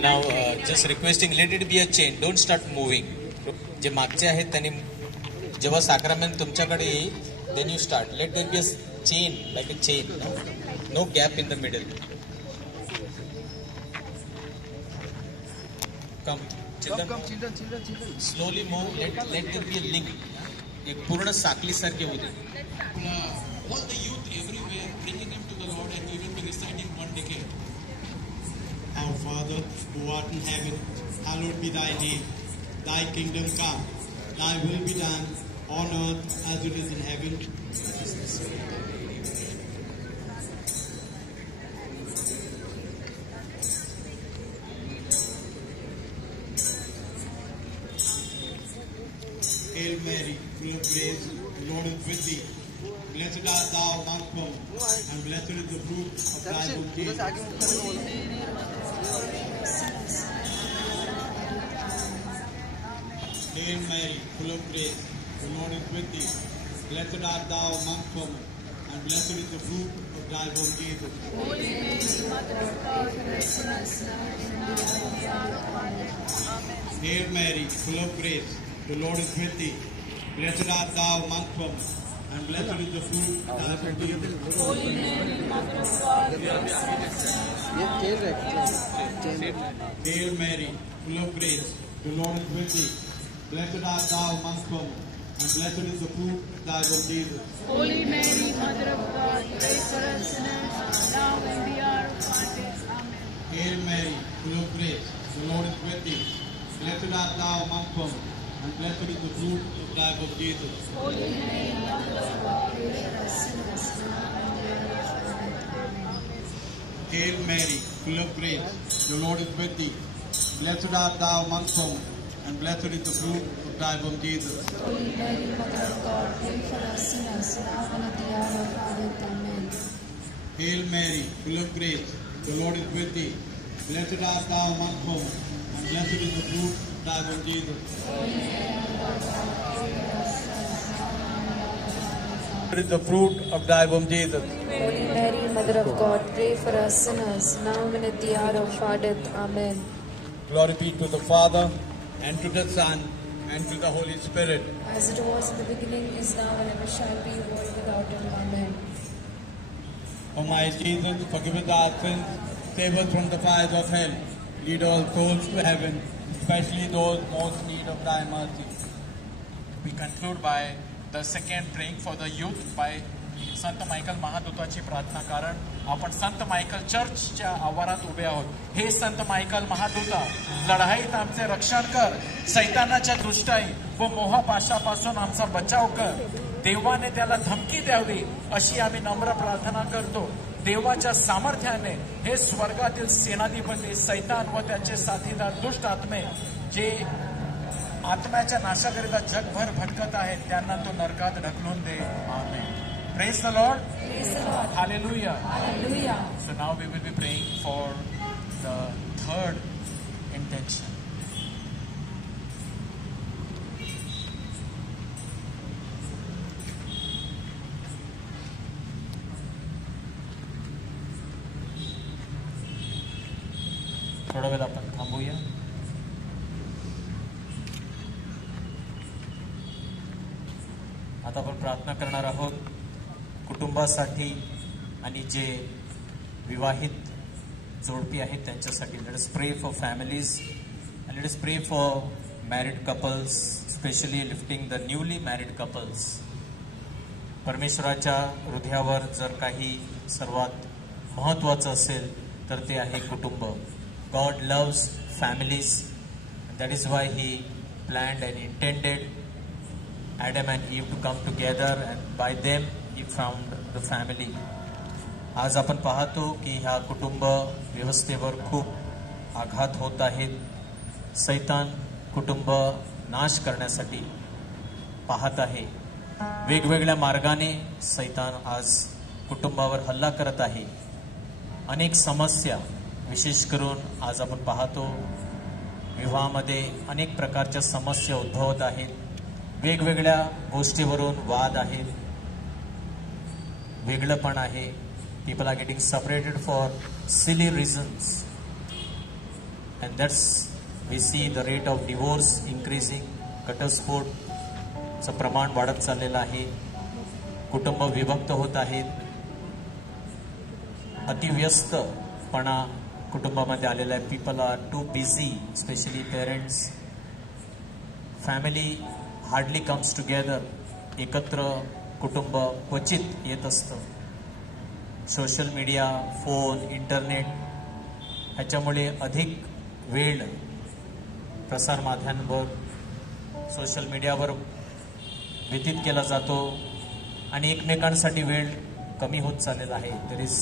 Now just requesting, let it be a chain, don't start moving. जे मागचे आहेत त्यांनी जेव्हा साक्रामेंट तुमच्याकडे येईल, then you start. Let there be a chain, like a chain, no gap in the middle. Come, children. Slowly move. Let there be a link. एक पूर्ण साखली सारखी होते. All the youth everywhere, bringing them to the Lord, and we will be reciting one decade. Our Father, who art in heaven, hallowed be thy name. Thy kingdom come, thy will be done, on earth as it is in heaven. Hail Mary, full of grace, the Lord is with thee. Blessed art thou among women, and blessed is the fruit of thy womb, Jesus. Hail Mary, full of grace, the Lord is with thee. Blessed art thou among women, and blessed is the fruit of thy womb, Jesus. Holy Mary, Mother of God, pray for us now and in the hour of our death. Amen. Hail Mary, full of grace, the Lord is with thee. Blessed art thou among women, and blessed is the fruit of thy womb, Jesus. Holy Mary, Mother of God, pray for us now. Hail Mary, full of grace, the Lord is with thee. Blessed art thou among women, and blessed is the fruit of thy womb, Jesus. Holy Mary, Mother of God, pray for us sinners, now and in the hour of our death. and blessed is the fruit of thy womb, Jesus. Holy Mary, Mother of God, pray for us sinners, now and at the hour of our death. Amen. Hail Mary, full of grace, the Lord is with thee. Blessed art thou amongst women, and blessed is the fruit of thy womb, Jesus. Holy Mary, Mother of God, pray for us sinners, now and at the hour of our death. Amen. Hail Mary, full of grace, the Lord is with thee. Blessed art thou amongst women, and blessed is the fruit of thy womb, Jesus. Blessed is the fruit of thy womb, Jesus. Holy Mary, Mother of God, pray for us sinners, now and at the hour of our death. Amen. Glory be to the Father, and to the Son, and to the Holy Spirit. As it was in the beginning, is now, and ever shall be, world without end. Amen. O my Jesus, forgive us our sins, save us from the fires of hell, lead all souls to heaven, especially those most in need of thy mercy. We conclude by the second praying for the youth by Sant Michael महादूताची प्रार्थना. कारण आपण संत Michael चर्चच्या आवारात उभे आहोत. हे संत Michael महादूता, लढाईत आमचे रक्षण कर, सैतानाच्या दुष्टाई व मोहापाशापासून आमचा बचाव कर. देवाने त्याला धमकी द्यावी अशी आम्ही नम्र प्रार्थना करतो. देवाच्या सामर्थ्याने हे स्वर्गातील सेनाधिपती सैतान व त्याचे साथीदार दुष्ट आत्मे जे आत्म्याच्या नाशाकरिता जगभर भटकत आहेत त्यांना तो नरकात ढकलून दे. आमेन. Praise the Lord. Praise the Lord. Hallelujah. Hallelujah. So now we will be praying for the third intention. थोडा वेळ आपण थांबूया. आता आपण प्रार्थना करणार आहोत कुटुंबासाठी आणि जे विवाहित जोडपी आहेत त्यांच्यासाठी. Let us pray for families and let us pray for married couples, specially lifting the newly married couples. परमेश्वराच्या हृदयावर जर काही सर्वात महत्त्वाचं असेल तर ते आहे कुटुंब. God loves families. That is why He planned and intended Adam and Eve to come together, and by them He found the family. आज आपण पाहतो की ह्या कुटुंब व्यवस्थेवर खूप आघात होत आहेत. सैतान कुटुंब नाश करण्यासाठी पाहत आहे. वेगवेगळ्या मार्गाने सैतान आज कुटुंबावर हल्ला करत आहे. अनेक समस्या, विशेष करून आज आपण पाहतो विवाहामध्ये अनेक प्रकारच्या समस्या उद्भवत आहेत. वेगवेगळ्या गोष्टीवरून वाद आहेत, वेगळेपण आहे. People are getting separated for silly reasons, and that's we see the rate of divorce increasing. घटस्फोटचं प्रमाण वाढत चाललेलं आहे. कुटुंब विभक्त होत आहेत. अतिव्यस्तपणा कुटुंबामध्ये आलेला आहे. People are too busy, specially parents. Family hardly comes together. एकत्र कुटुंब क्वचित येत असतं. सोशल मीडिया, फोन, इंटरनेट ह्याच्यामुळे अधिक वेळ प्रसारमाध्यमांवर, सोशल मीडियावर व्यतीत केला जातो आणि एकमेकांसाठी वेळ कमी होत चाललेला आहे. There is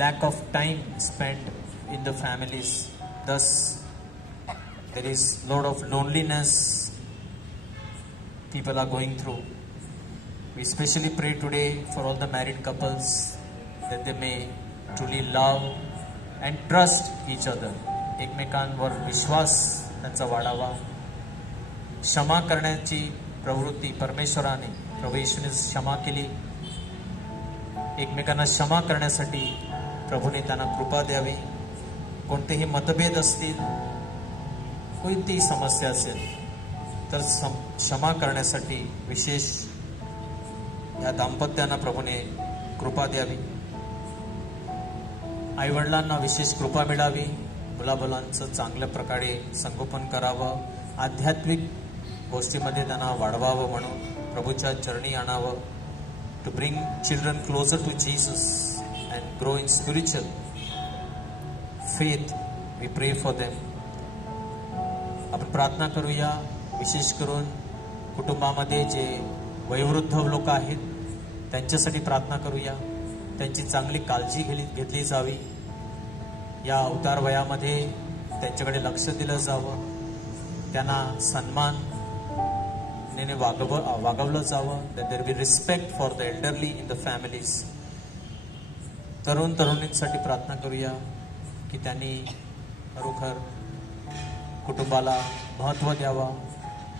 lack of time spent in the families. Thus, there is lot of loneliness people are going through. We especially pray today for all the married couples that they may truly love and trust each other. एकमेकांवर विश्वास त्यांचा वाढावा. क्षमा करण्याची प्रवृत्ती परमेश्वराने, प्रभू येशूने क्षमा केली. एकमेकांना क्षमा करण्यासाठी प्रभूने त्यांना कृपा द्यावी. कोणतेही मतभेद असतील, कोणतीही समस्या असेल तर क्षमा करण्यासाठी विशेष या दाम्पत्यांना प्रभूने कृपा द्यावी. आईवडिलांना विशेष कृपा मिळावी. मुलामुलांचं चांगल्या प्रकारे संगोपन करावं. आध्यात्मिक गोष्टीमध्ये त्यांना वाढवावं म्हणून प्रभूच्या चरणी आणावं. To bring children closer to Jesus and grow in spiritual faith. We pray for them. आपण प्रार्थना करूया विशेष करून कुटुंबामध्ये जे वयोवृद्ध लोक आहेत त्यांच्यासाठी प्रार्थना करूया. त्यांची चांगली काळजी घेतली जावी. या उतार वयामध्ये त्यांच्याकडे लक्ष दिलं जावं. त्यांना सन्मानाने वागवलं जावं. There be respect for the elderly in the families. तरुणींसाठी प्रार्थना करूया की त्यांनी खरोखर कुटुंबाला महत्त्व द्यावं,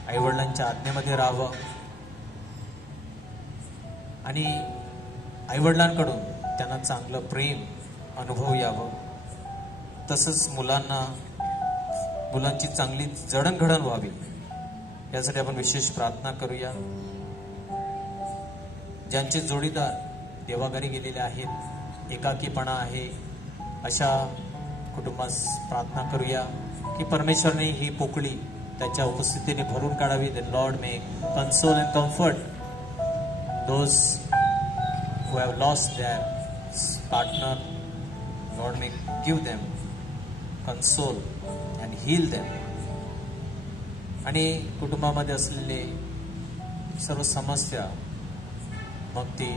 आईवडिलांच्या आज्ञेमध्ये राहावं आणि आईवडिलांकडून त्यांना चांगलं प्रेम अनुभव यावं. तसंच मुलांची चांगली जडणघडण व्हावी यासाठी आपण विशेष प्रार्थना करूया. ज्यांचे जोडीदार देवाघरी गेलेले आहेत, एकाकीपणा आहे, अशा कुटुंबास प्रार्थना करूया की परमेश्वरने ही पोकळी त्याच्या उपस्थितीने भरून काढावी. The Lord may console and comfort those who have lost their partner. Lord may give them console and heal them. आणि कुटुंबामध्ये असलेले सर्व समस्या, मग ती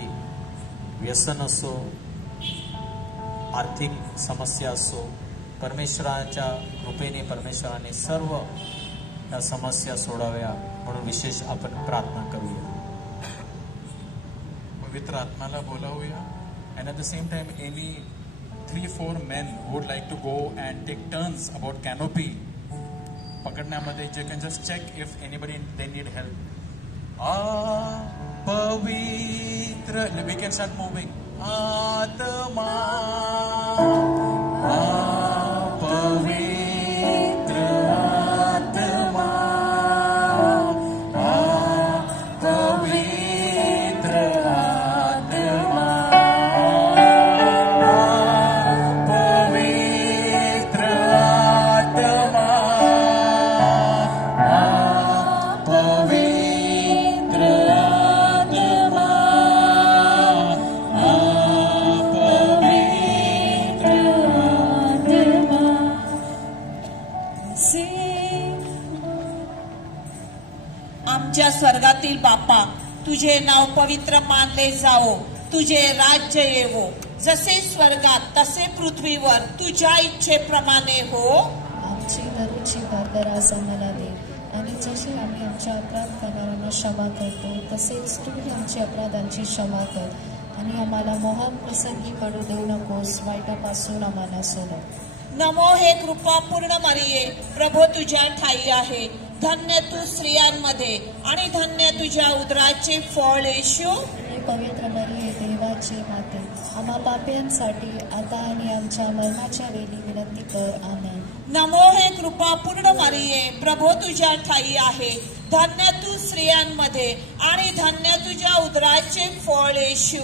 व्यसन असो, आर्थिक समस्या असो, परमेश्वराच्या कृपेने परमेश्वराने सर्व त्या समस्या सोडाव्या म्हणून विशेष आपण प्रार्थना करूया. पवित्र आत्माला बोलावूया. and at the same time any 3-4 men would like to go and take turns about canopy पकडण्यामध्ये. you can just check if anybody they need help. पवित्र we can start moving. आत्मा पवित्र आत्मा आमच्या स्वर्गातील बापा, तुझे नाव पवित्र मानले जावो, तुझे राज्य येवो, जसे स्वर्गात तसे पृथ्वीवर तुझ्या इच्छेप्रमाणे हो. आमची दररोजची भाकर आज आम्हाला दे, आणि जसे आम्ही आमच्या अपराध करणाऱ्यांना क्षमा करतो तसेच तूही आमच्या अपराधांची क्षमा कर, आणि आम्हाला मोहन प्रसंगी पडू देऊ नकोस, वाईटापासून आम्हाला सोडव. नमो हे कृपा पूर्ण मरिये, प्रभू तुझ्या ठाई आहे. धन्य तू स्त्रियांमध्ये आणि धन्य तुझ्या उदराचे फळ येशू. पवित्र मरिये देवाची माते, आम्हा पाप्यांसाठी आता आणि आमच्या मरणाच्या वेळी विनंती कर. आमेन. नमो हे कृपा पूर्ण मरिये, प्रभू तुझ्या ठाई आहे. धन्य तू स्त्रियांमध्ये आणि धन्य तुझ्या उदराचे फळ येशू.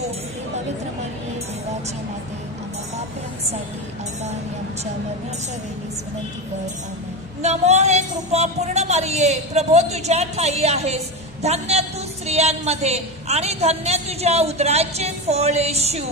पवित्र मरिये देवाची माते, आम्हा पाप्यांसाठी आता आणि आमच्या मरणाच्या वेळी विनंती कर. आमेन. नमो हे कृपा पूर्ण मरिये, प्रभू तुझ्या ठाई आहेस. धन्य तू स्त्रियांमध्ये आणि धन्य तुझ्या उदराचे फळ येशू.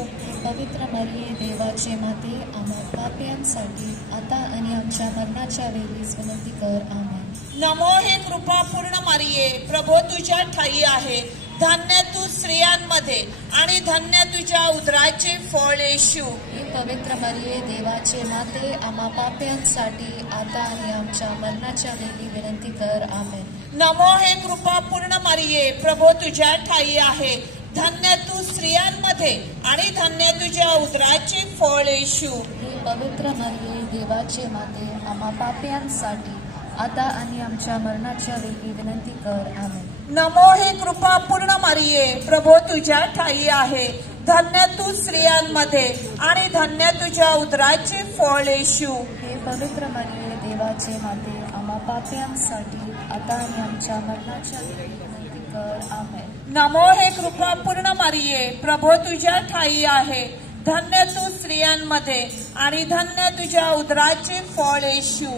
पवित्र मरिये देवाचे माते, आम्हा पाप्यांसाठी आता आणि आमच्या मरणाच्या वेळी विनंती कर. आमेन. नमो हे कृपा पूर्ण मरिये, प्रभू तुझ्या ठाई आहे. धन्य तू स्त्रियांमध्ये आणि धन्य तुझ्या उदराचे फळ येशू. पवित्र मरिये देवाचे माते, आम्हा पाप्यांसाठी आता आणि आमच्या मरणाच्या वेळी विनंती कर. आमेन. नमो हे कृपा पूर्ण मरिये, प्रभू तुझ्या ठाई आहे. धन्य तू स्त्रियांमध्ये आणि धन्य तुझ्या उदराचे फळ येशू. पवित्र मरिये देवाचे माते, आम्हा पाप्यांसाठी आता आणि आमच्या मरणाच्या वेळी विनंती कर. आमेन. नमो हे कृपा पूर्ण मरिये, प्रभू तुझ्या ठाई आहे. धन्य तू स्त्रियांमध्ये आणि धन्य तुझ्या उदराचे फळ येशू. हे पवित्र मरिये देवाचे माते, आम्हा पाप्यांसाठी आता आणि आमच्या मरणाच्या वेळी विनंती कर. आमेन. नमो हे कृपा पूर्ण मरिये, प्रभू तुझ्या ठाई आहे. धन्य तू स्त्रियांमध्ये आणि धन्य तुझ्या उदराचे फळ येशू.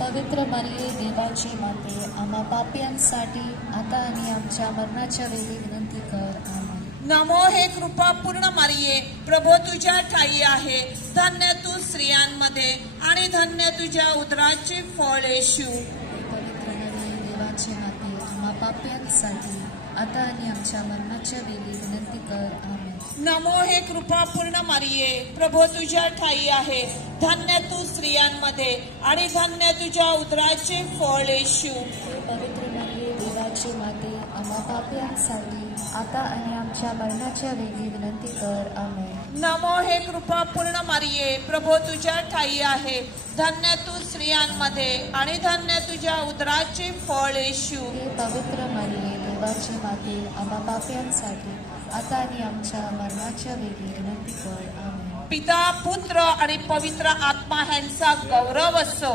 पवित्र मरिये देवाची माते, आम्हा पाप्यांसाठी आता आणि आमच्या मरणाच्या वेळी विनंती कर. आमेन. नमो हे कृपा पूर्ण मरिये, प्रभू तुझ्या ठाई आहे. धन्य तू स्त्रियांमध्ये आणि धन्य तुझ्या उदराचे फळ येशू. पवित्र मरिये देवाची माते, पाप्यांसाठी आता आणि आमच्या मरणाच्या वेळी विनंती कर. आमेन. नमो हे कृपापूर्ण मरिये, प्रभू तुझ्या ठाई आहे. धन्य तू स्त्रियांमध्ये आणि धन्य तुझ्या उदराचे फळ येशू. हे पवित्र मरिये, देवाची माते, आम्हा पाप्यांसाठी आता आणि आमच्या मरणाच्या वेळी विनंती कर. आमेन. नमो हे कृपापूर्ण मरिये, प्रभू तुझ्या ठाई आहे. धन्य तू स्त्रियांमध्ये आणि धन्य तुझ्या उदराचे फळ येशू. हे पवित्र मरिये, देवाची माते, आम्हा पाप्यांसाठी आता आणि आमच्या मरणाच्या वेळी विनंती कर. आमेन. पिता, पुत्र आणि पवित्र आत्मा ह्यांचा गौरव असो.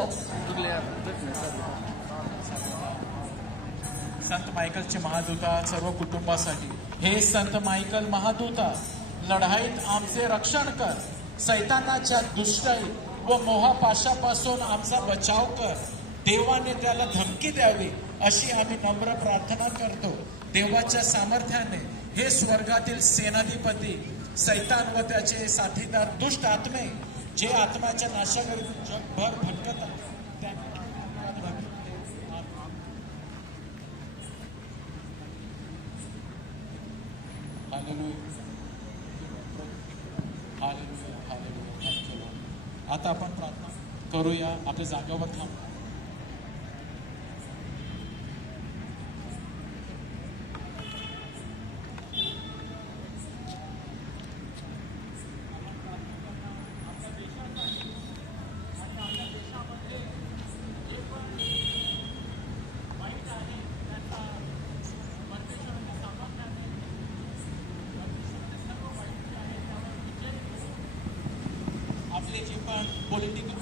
संत मायकलचे महादूता सर्व कुटुंबासाठी. हे संत मायकल महादूता, लढाईत आमचे रक्षण कर. सैतानाच्या दुष्टाई व मोहापाशापासून आमचा बचाव कर. देवाने त्याला धमकी द्यावी अशी आम्ही नम्र प्रार्थना करतो. देवाच्या सामर्थ्याने हे स्वर्गातील सेनाधिपती सैतान व त्याचे साथीदार दुष्ट आत्मे जे आत्माच्या नाशाकरिता जगभर भटकतात आता आपण प्रार्थना करूया. आपल्या जागेवर थांबू. आपले जे पण पॉलिटिकल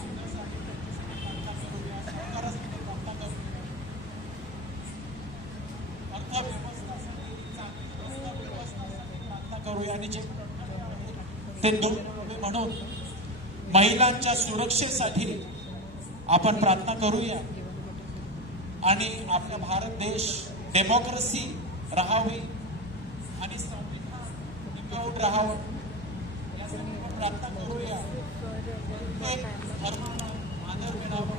करूया आणि जे ते म्हणून महिलांच्या सुरक्षेसाठी आपण प्रार्थना करूया आणि आपला भारत देश डेमोक्रेसी राहावी आणि संविधान टिकवून राहावं यासाठी आपण प्रार्थना करूया. प्रत्येक धर्माला आदर मिळावा,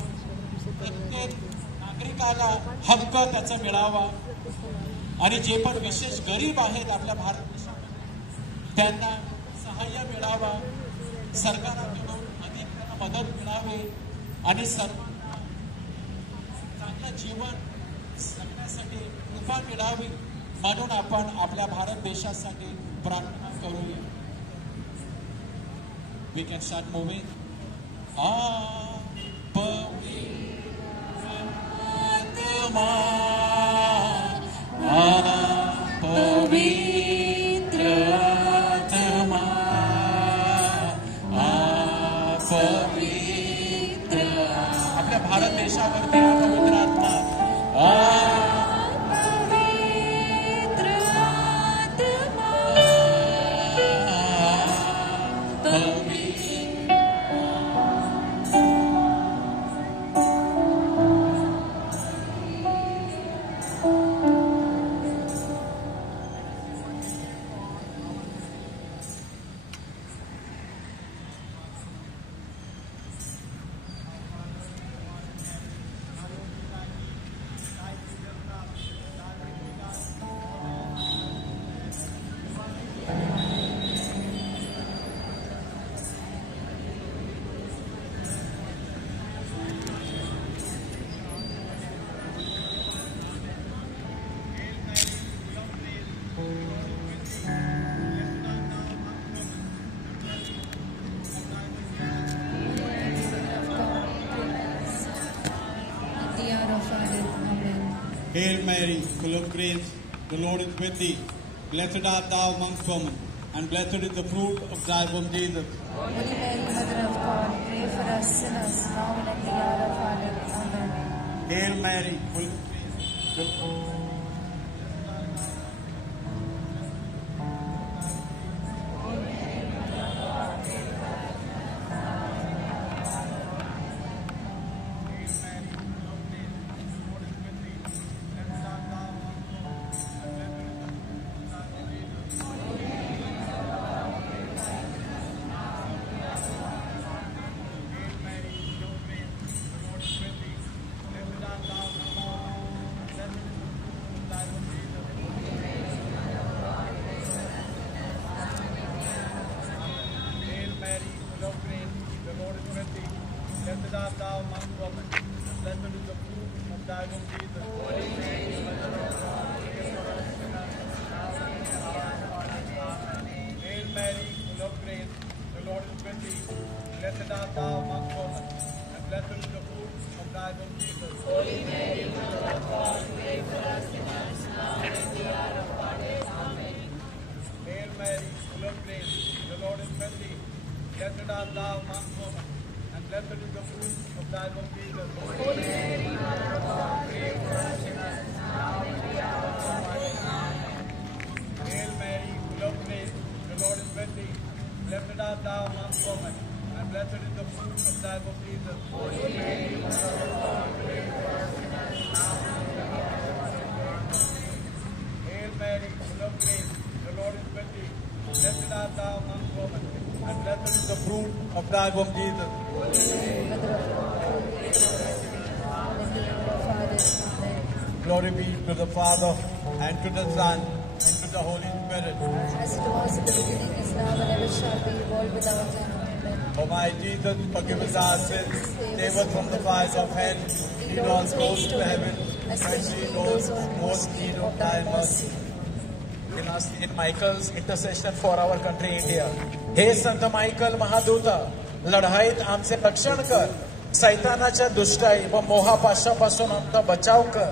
प्रत्येक नागरिकाला हक्क त्याचा मिळावा आणि जे पण विशेष गरीब आहेत आपल्या भारत देशात त्यांना सहाय्य मिळावा. सरकाराकडून अधिक त्यांना मदत मिळावी आणि सर्वांना चांगलं जीवन जगण्यासाठी कृपा मिळावी म्हणून आपण आपल्या भारत देशासाठी प्रार्थना करूया. We can start moving. आपल्या भारत देशावरती पवित्र आत्मा Hail Mary, full of grace, the Lord is with thee. Blessed art thou amongst women, and blessed is the fruit of thy womb, Jesus. Holy Mary, Mother of God, pray for us sinners, now and at the hour of our death. Amen. Hail Mary, full of grace, the Blessed art thou among women, and blessed is the fruit of thy womb, Jesus. Holy Mary, Mother of God, pray for us sinners, now and at the hour of our death. Amen. Hail Mary, full of grace, the Lord is with thee. Blessed art thou among women, and blessed is the fruit of thy womb, Jesus. Holy Mary, Mother of God, pray for us sinners, now and at the hour of our death. Amen. Hail Mary, full of grace, the Lord is with thee. Blessed art thou among women, and blessed is the fruit of thy womb, Jesus. Holy Mary, Mother of God, pray for us sinners, now and at the hour of our death. Amen. Hail Mary, full of grace, the Lord is with thee. Blessed art thou among women, and blessed is the fruit of thy womb, Jesus. Holy Mary, Mother of God, pray for us sinners, now and at the hour of our death. Amen. Hail Mary, full of grace, the Lord is with thee. Blessed art thou among women, and blessed is the fruit of thy womb, Jesus. Glory be to the Father, and to the Son, and to the Holy Spirit. As it was in the beginning, is now, and ever shall be, world without end. Amen. O my Jesus, forgive us our sins, save us from the fires of hell, lead all souls to heaven, especially those who are most in need of thy mercy. In Michael's intercession for our country India. हे संत Michael महादूता, लढाईत आमचे रक्षण कर, सैतानाच्या दुष्टाई व मोहापाशापासून आमचा बचाव कर.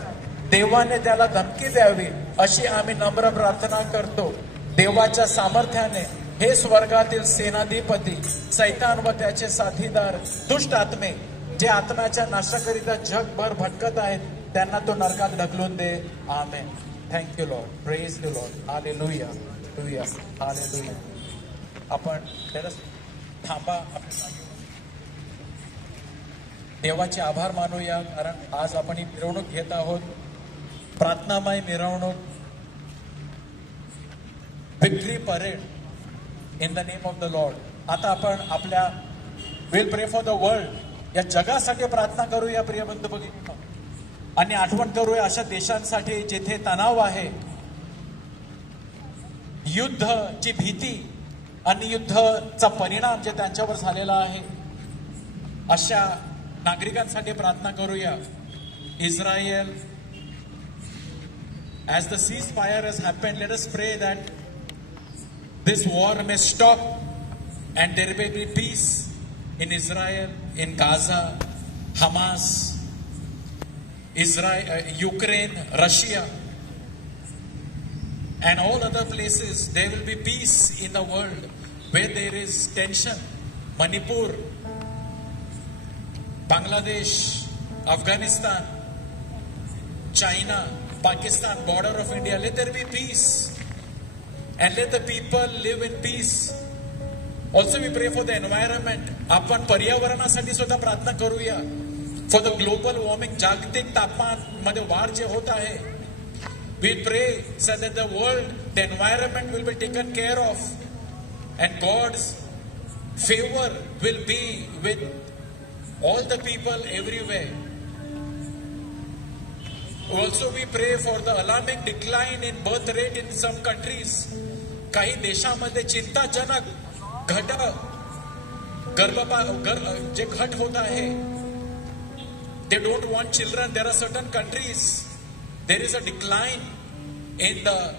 देवाने त्याला धमकी द्यावी अशी आम्ही नम्र प्रार्थना करतो. देवाच्या सामर्थ्याने हे स्वर्गातील सेनाधिपती सैतान व त्याचे साथीदार दुष्ट आत्मे जे आत्म्याच्या नाशाकरिता जगभर भटकत आहेत त्यांना तो नरकात ढकलून दे. Amen. Thank you Lord. Praise the Lord. Hallelujah. Hallelujah. Hallelujah. आपण त्याला थांबा. देवाचे आभार मानूया, कारण आज आपण ही मिरवणूक घेत आहोत. प्रार्थनामय मिरवणूक, victory parade in the name of the Lord. आता आपण आपल्या विल प्रे फॉर द वर्ल्ड, या जगासाठी प्रार्थना करूया प्रिय बंधू भगिनी, आणि आठवण करूया अशा देशांसाठी जिथे तणाव आहे, युद्धची भीती आणि युद्धाचा परिणाम जे त्यांच्यावर झालेला आहे, अशा नागरिकांसाठी प्रार्थना करूया. Israel, as the ceasefire has happened, let us pray that this war may stop and there may be peace in Israel, in Gaza, Hamas, Israel, Ukraine, Russia, and all other places. There will be peace in the world where there is tension. Manipur, Bangladesh, Afghanistan, China, Pakistan, border of India, let there be peace and let the people live in peace. Also we pray for the environment. आपण पर्यावरणासाठी सुद्धा प्रार्थना करूया. For the global warming, जागतिक तापमान मध्ये वाढ जे होत आहे, we pray so that the world, the environment will be taken care of and God's favor will be with all the people everywhere. Also we pray for the alarming decline in birth rate in some countries. काही देशांमध्ये चिंताजनक जे घट होत आहे. They don't want children. There are certain countries, there is a decline in the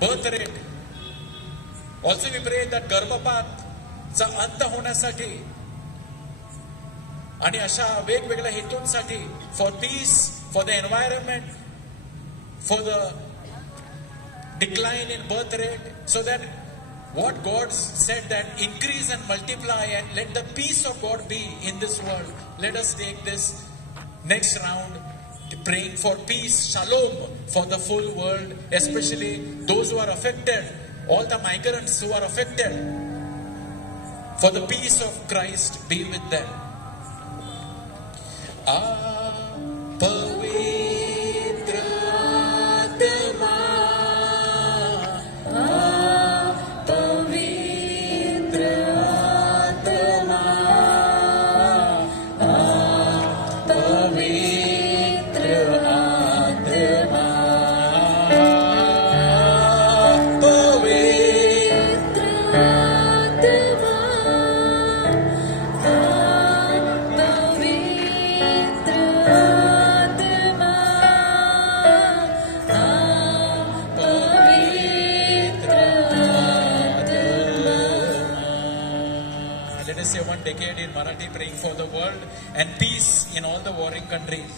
birth rate. Also we pray that गर्भपातचा अंत होण्यासाठी आणि अशा वेगवेगळ्या हेतूंसाठी, for peace, for the environment, for the decline in birth rate, so that what God said, that increase and multiply and let the peace of God be in this world. Let us take this next round praying for peace, shalom for the full world, especially those who are affected, all the migrants who are affected, for the peace of Christ be with them. पवित्र आत्मा, पवित्र आत्मा, पवित्र आत्मा, पवित्र आत्मा, let us say 1 decade in Marathi, praying for the world and peace in all the warring countries.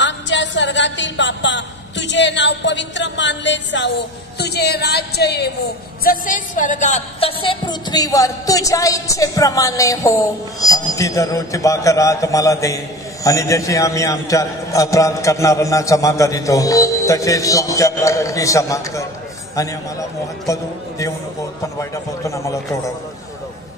आमच्या स्वर्गातील बापा, तुझे नाव पवित्र मानले जावो, तुझे राज्य येवो, जसे स्वर्गात तसे पृथ्वीवर तुझ्या इच्छेप्रमाणे हो. आमची दररोजची भाकर आज मला दे, आणि जसे आम्ही आमच्या अपराध करणाऱ्यांना क्षमा करीतो तसेच तू आमच्या अपराधांची क्षमा कर, आणि आम्हाला मोहात पडू देऊ नको, पण वाईटापासून आम्हाला सोडव.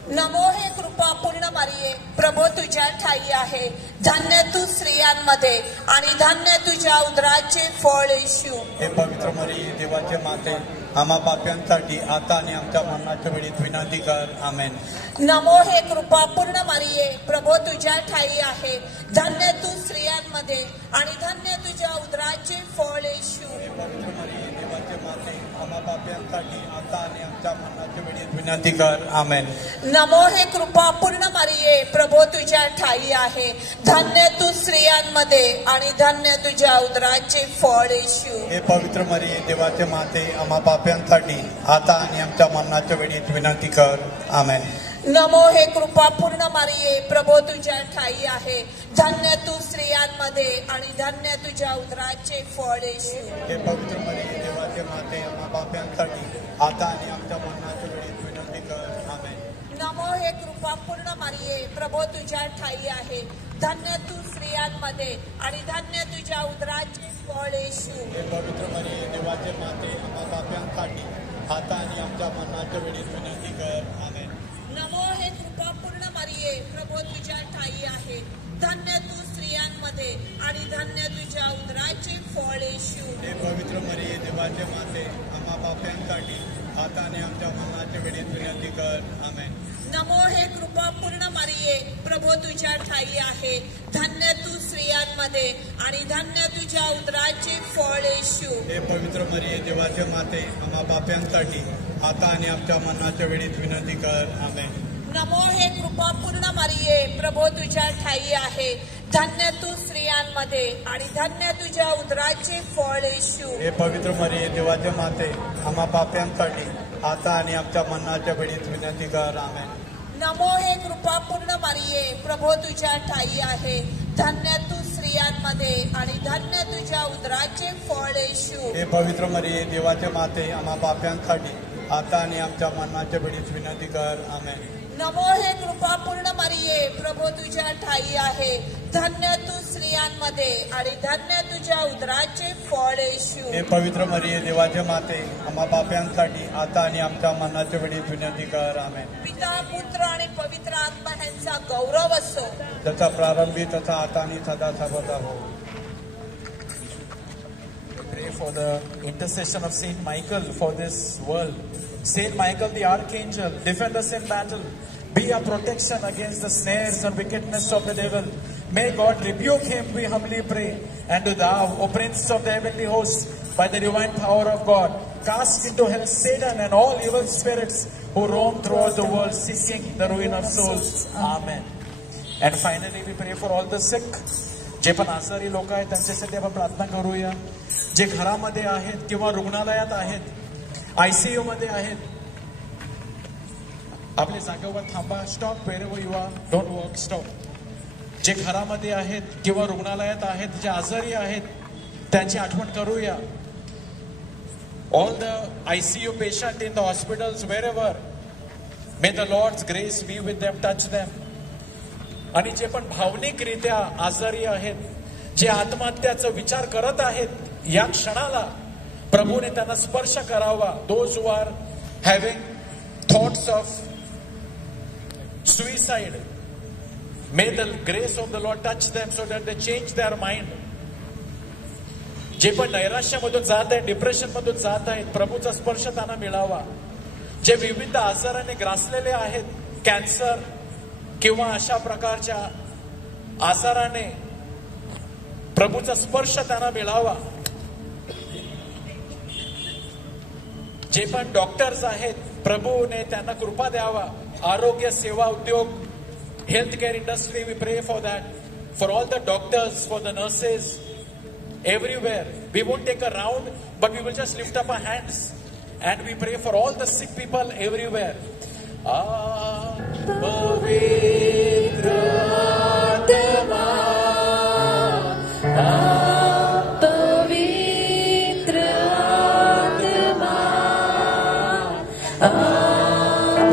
नमो हे कृपा पूर्ण मरिये, प्रभू तुझ्या ठाई आहे, धन्य तू स्त्रियांमध्ये आणि धन्य तुझ्या उदराचे फळ येशू. हे पवित्र मरिये, देवाचे माते, आम्हा पाप्यांसाठी आता आणि आमच्या मरणाच्या वेळी विनंती कर. आमेन. नमो हे कृपा पूर्ण मरिये, प्रभू तुझ्या ठाई आहे, धन्य तू स्त्रियांमध्ये आणि धन्य तुझ्या उदराचे फळ येशू. हे पवित्र मरिये, देवाचे माते, आम्हा पाप्यांसाठी आता आणि आमच्या मरणाच्या वेळी विनंती कर. आमेन. नमो हे कृपा पूर्ण मरिये, प्रभू तुझ्या ठाई आहे, धन्य तू स्त्रियांमध्ये आणि धन्य तुझ्या उदराचे फळ येशू. हे पवित्र मरिये, देवाचे माते, आम्हा पाप्यांसाठी आता आणि आमच्या मरणाच्या वेळी विनंती कर. आमेन. नमो हे कृपा पूर्ण मरिये, प्रभू तुझ्या ठाई आहे, धन्य तू स्त्रियांमध्ये आणि धन्य तुझ्या उदराचे फळ येशू. हे पवित्र मरिये, देवाचे माते, आम्हा पाप्यांसाठी आता आणि आमच्या मरणाच्या वेळी विनंती कर. आमेन. नमो हे कृपा पूर्ण मरिये, प्रभू तुझ्या ठाई आहे, धन्य तू स्त्रियांमध्ये आणि धन्य तुझ्या उदराचे फळ येशू. हे पवित्र मरिये, देवाचे माते, आम्हा पाप्यांसाठी आता आणि आमच्या मरणाच्या वेळी विनंती कर. आमेन. नमो हे कृपा पूर्ण मरिये, प्रभू तुझ्या ठाई आहे, धन्य तू स्त्रियांमध्ये आणि धन्य तुझ्या उदराचे फळ येशू. हे पवित्र मरिये, देवाचे माते, आम्हा पाप्यांसाठी आता आणि आमच्या मरणाच्या वेळी विनंती कर. आमेन. नमो हे कृपा पूर्ण मरिये, प्रभू तुझ्या ठाई आहे, धन्य तू स्त्रियांमध्ये आणि धन्य तुझ्या उदराचे फळ येशू. हे पवित्र मरिये, देवाचे माते, आम्हा पाप्यांसाठी आता आणि आमच्या मरणाच्या वेळी विनंती कर. आमेन. नमो हे कृपा पूर्ण मरिये, प्रभू तुझ्या ठाई आहे, धन्य तू स्त्रियांमध्ये आणि धन्य तुझ्या उदराचे फळ येशू. हे पवित्र मरिये, देवाचे माते, आम्हा पाप्यांसाठी आता आणि आमच्या मरणाच्या वेळी विनंती कर. आमेन. नमो हे कृपा पूर्ण मरिये, प्रभू तुझ्या ठाई आहे, धन्य तू स्त्रियांमध्ये आणि धन्य तुझ्या उदराचे फळ येशू. हे पवित्र मरिये, देवाचे माते, आम्हा पाप्यांसाठी आता आणि आमच्या मरणाच्या वेळी विनंती कर. आमेन. नमो हे कृपा पूर्ण मरिये, प्रभू तुझ्या ठाई आहे, धन्य तू स्त्रियांमध्ये आणि धन्य तुझ्या उदराचे फळ येशू. हे पवित्र मरिये, देवाचे माते, आम्हा पाप्यांसाठी आता आणि आमच्या मरणाच्या वेळी विनंती कर. आमेन. पिता, पुत्र आणि पवित्र आत्मा यांचा गौरव असो, जसा प्रारंभी तसा आता आणि सदा सर्वदा हो. Pray for the intercession of Saint Michael for this world. Saint Michael the Archangel, defend us in battle. Be our protection against the snares and wickedness of the devil. May God rebuke him, we humbly pray. And do thou, O Prince of the heavenly hosts, by the divine power of God, cast into hell Satan and all evil spirits who roam throughout the world seeking the ruin of souls. Amen. And finally we pray for all the sick. जे पण आजारी लोक आहेत त्यांच्यासाठी आपण प्रार्थना करूया. जे घरामध्ये आहेत किंवा रुग्णालयात आहेत, ICU मध्ये आहेत, आपल्या जागेवर थांबा. Stop wherever you are, don't walk, stop. जे घरामध्ये आहेत किंवा रुग्णालयात आहेत, जे आजारी आहेत त्यांची आठवण करूया. All the ICU patient in the hospitals, wherever, may the Lord's grace be with them, touch them. आणि जे पण भावनिकरित्या आजारी आहेत, जे आत्महत्याचा विचार करत आहेत, या क्षणाला प्रभूने त्यांना स्पर्श करावा. Those who are having thoughts of suicide, may the grace of the Lord touch them so that they change their mind. जे पण नैराश्यामधून जात आहेत, डिप्रेशन मधून जात आहेत, प्रभूचा स्पर्श त्यांना मिळावा. जे विविध आजाराने ग्रासलेले आहेत, कॅन्सर किंवा अशा प्रकारच्या आजाराने, प्रभूचा स्पर्श त्यांना मिळावा. जे पण डॉक्टर्स आहेत, प्रभूने त्यांना कृपा द्यावा. आरोग्य सेवा उद्योग, हेल्थ केअर इंडस्ट्री, वी प्रे for that, for all the doctors, for the nurses, everywhere. We won't take a round, but we will just lift up our hands and we pray for all the sick people everywhere. पवित्र आत्मा, पवित्र आत्मा,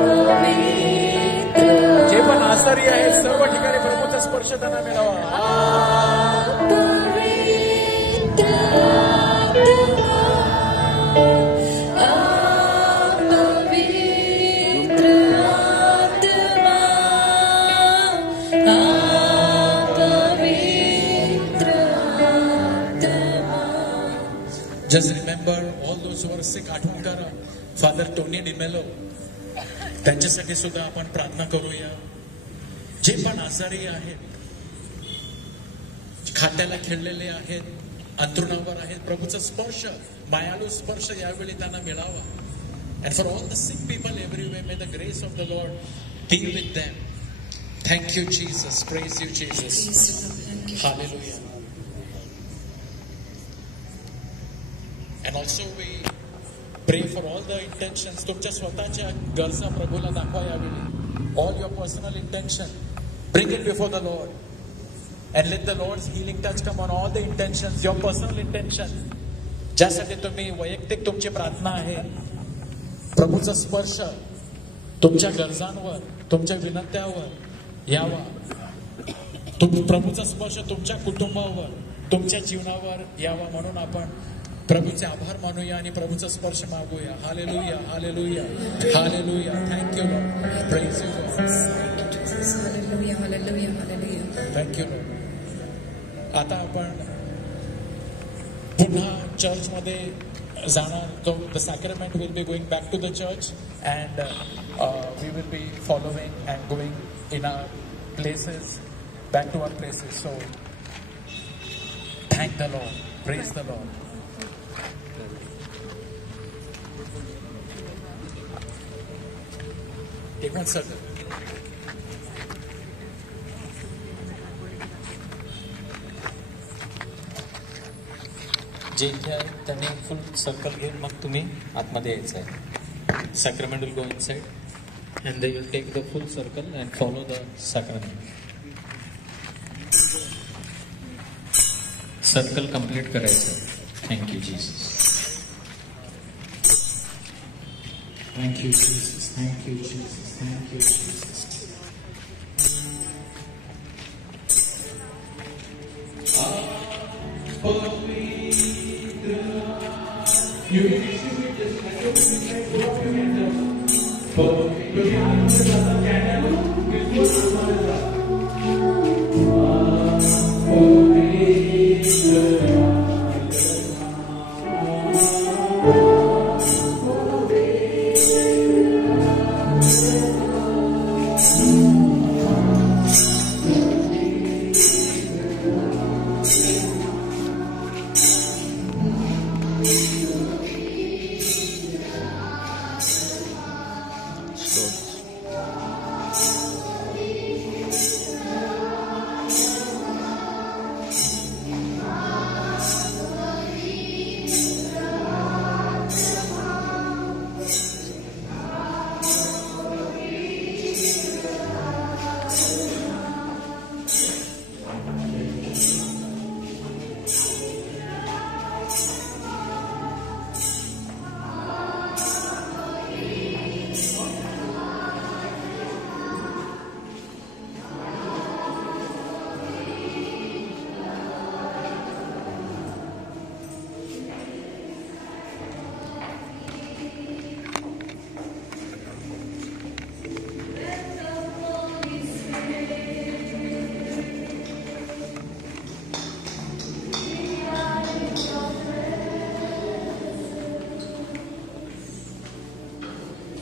पवित्र. जे पण आजारी आहेत सर्व ठिकाणी प्रभूचा स्पर्श त्यांना मिळावा. Just remember all those who are sick. आठवण करा फादर टोनी डिमेलो, त्यांच्यासाठी सुद्धा आपण प्रार्थना करूया. जे पण आजारी आहेत, खात्याला खेळलेले आहेत, अंतरुणावर आहेत, प्रभूचा स्पर्श, मायाळू स्पर्श यावेळी त्यांना मिळावा. And for all the sick people everywhere, may the grace of the Lord be with them. Thank you, Jesus. Praise you, Jesus. Hallelujah. And also we pray for all the intentions. तुमच्या स्वतःच्या गरजा प्रभूला दाखवा यावेळी. All your personal intention, bring it before the Lord. And let the Lord's healing touch come on all the intentions, your personal intention. ज्यासाठी तुम्ही वैयक्तिक तुमची प्रार्थना आहे, प्रभूचा स्पर्श तुमच्या गरजांवर, तुमच्या विनंत्यावर यावा. प्रभूचा स्पर्श तुमच्या कुटुंबावर, तुमच्या जीवनावर यावा. म्हणून आपण प्रभूचे आभार मानूया आणि प्रभूचा स्पर्श मागूया. Hallelujah, hallelujah, hallelujah. Thank you Lord. Praise you Lord. Hallelujah, hallelujah, hallelujah. Thank you Lord. आता आपण पुन्हा चर्चमध्ये जाणार. The sacrament will be going back to the church and we will be following and going in our places, back to our places. So thank the Lord. Praise the Lord. एक minute sir. जे इथे आहे त्यांनी फुल circle घेऊन मग तुम्ही आतमध्ये यायचं आहे. Sacrament will go inside and they will take the full circle and follow the sacrament. Circle complete करायचं. Thank you Jesus. Thank you, Jesus. Thank you, Jesus. Thank you, Jesus. You receive it just like you put up your hands up.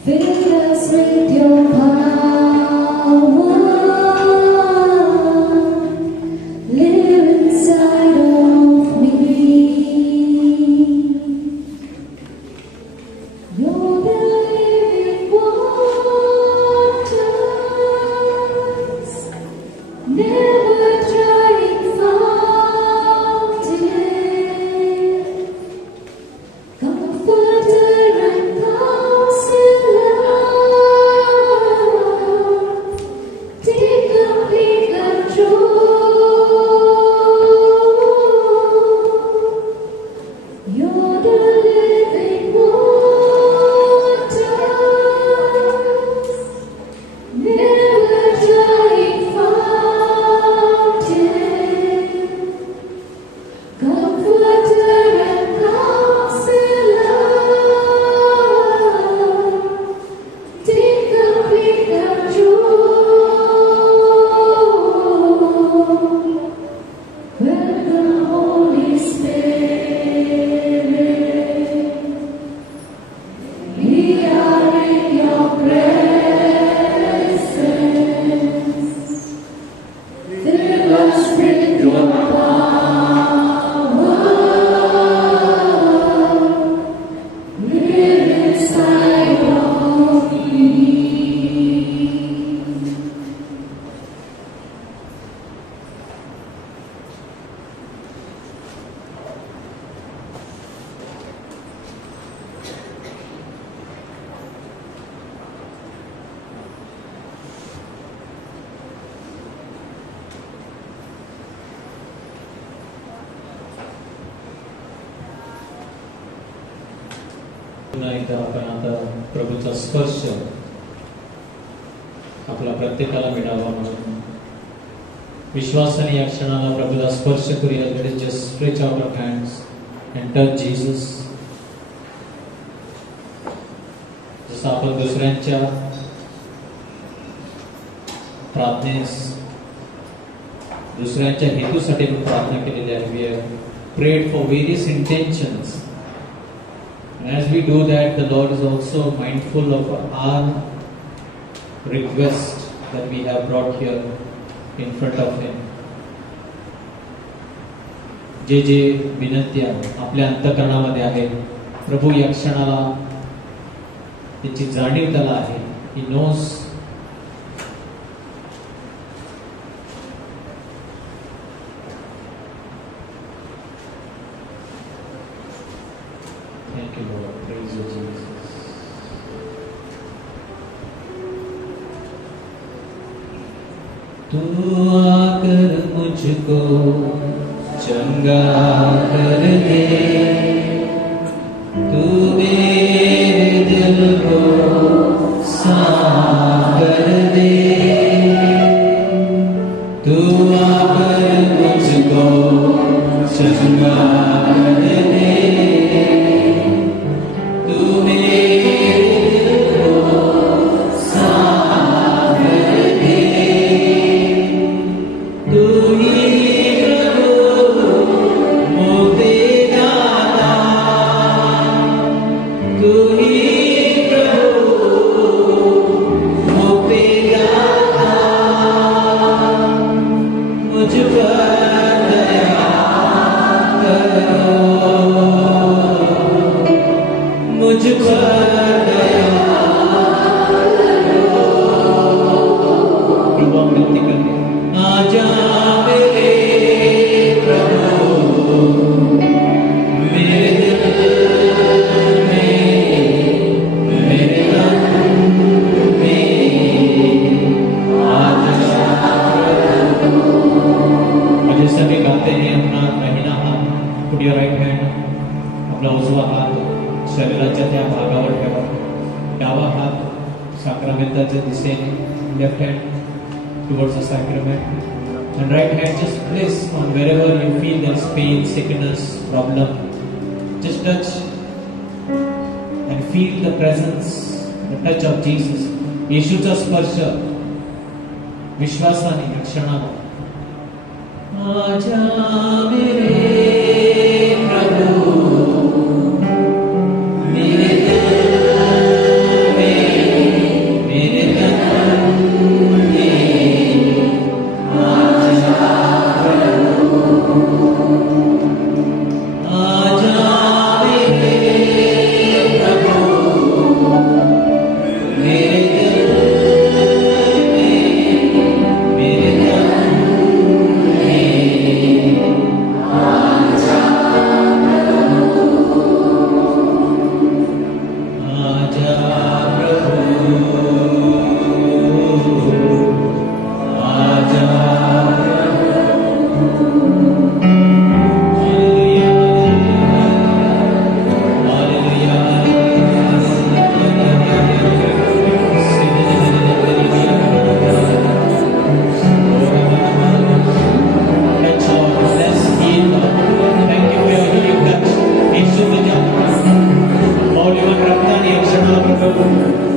Fill us with your power, live inside of me. You're the living waters, never drying fountain, comforter and counselor. पुन्हा एकदा आपण आता प्रभूचा स्पर्श आपला प्रत्येकाला मिळावा म्हणून विश्वासाने या क्षणाला प्रभूला स्पर्श करूया. Just stretch out our hands and touch Jesus. जसं आपण दुसऱ्यांच्या प्रार्थनेस दुसऱ्यांच्या हेतूसाठी प्रार्थना केलेली आहे. We have prayed for various intentions. And as we do that, the Lord is also mindful of our request that we have brought here in front of Him. जे जे विनंत्या आपल्या अंतःकरणामध्ये आहेत, प्रभू या क्षणाला त्याची जाणीव त्याला आहे. He knows. Thank you, Lord. Praise you, Jesus. तू आकर मुझको चंगा कर दे, तू मेरे दिल को साफ कर दे, तू आकर मुझको चंगा कर दे, तू मेरे दिल को साफ कर दे, तू ही प्रभु मोते दाता, तू ही प्रभु मोते दाता, मुझ पर दया करो, मुझ पर दया करो. प्रभु विनती करते आजा मेरे प्रभु, मेरे दिल में, मेरे तन में आजा प्रभु. और जैसा भी गाते हैं अपना दाहिना हात, पुट योर राइट हँड, आपला उजवा हात शरीराच्या त्या भागावर ठेवा, डावा हात साक्रामेंटाच्या दिशेने, left hand towards the sacrament, and right hand just place on wherever you feel there's pain, sickness, problem. Just touch and feel the presence, the touch of Jesus. येशूचा स्पर्श विश्वासाने या क्षणाला. आजा मेरे प्रभु, मेरे दिल में, मेरे तन में आजा प्रभु, आजा मेरे प्रभु, मेरे दिल में, मेरे तन में आजा प्रभु, आजा प्रभु, आजा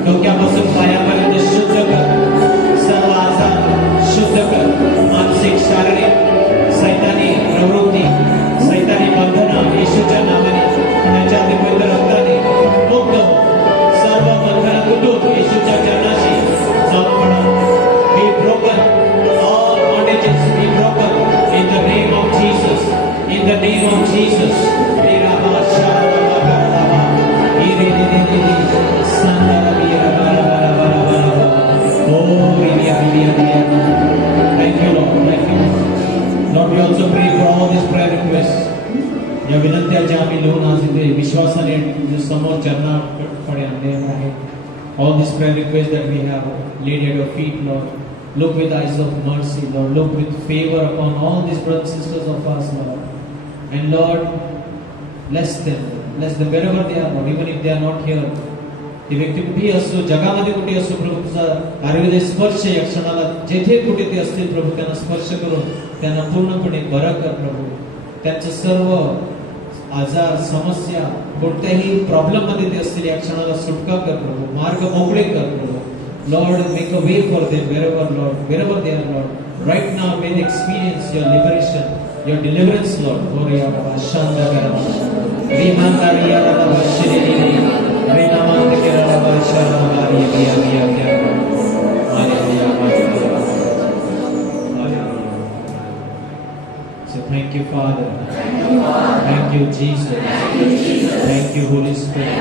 डोक्यापासून पायापर्यंत शुद्ध कर, सर्व आजार शुद्ध कर, मानसिक शारीरिक सैतानी प्रवृत्ती, सैतानी बंधना येशूच्या नावाने, त्याच्या पवित्र रक्ताने मुक्त हो. सर्व बंधना तुटून येशूच्या चरणाशी जाऊन पडा. Be broken, all bondages be broken in the name of Jesus, in the name of Jesus. Thank you, Lord. Thank you. Lord, we also pray for all these prayer requests. या विनंत्या ज्या आम्ही लिहून आज इथे विश्वासाने समोर चरणाकडे आणलेल्या आहेत. All these prayer requests that we have laid at your feet, Lord. Look with eyes of mercy, Lord. Look with favor upon all these brothers and sisters of us, Lord. And Lord, bless them. bless them wherever they are, Lord, even if they are not here. ती व्यक्ती कुठेही असो, जगामध्ये कुठे असो, प्रभू तुझा आयुर्वेद स्पर्श या क्षणाला जेथे कुठे ते असतील प्रभू त्यांना स्पर्श करून त्यांना पूर्णपणे बरं कर प्रभू. त्यांचं सर्व आजार, समस्या, कोणत्याही प्रॉब्लेम मध्ये ते असतील या क्षणाला सुटका कर प्रभू, मार्ग मोकळे कर प्रभू. Lord, make a way for them wherever, Lord, wherever they are, Lord. Right now, may they experience your liberation, your deliverance, Lord. For your Shanda Garama, Rimandari Yarada Shiri, Rinamanda Kerala Sharama, Via Via Via. So thank you, Father. Thank you, Jesus. Thank you, Holy Spirit.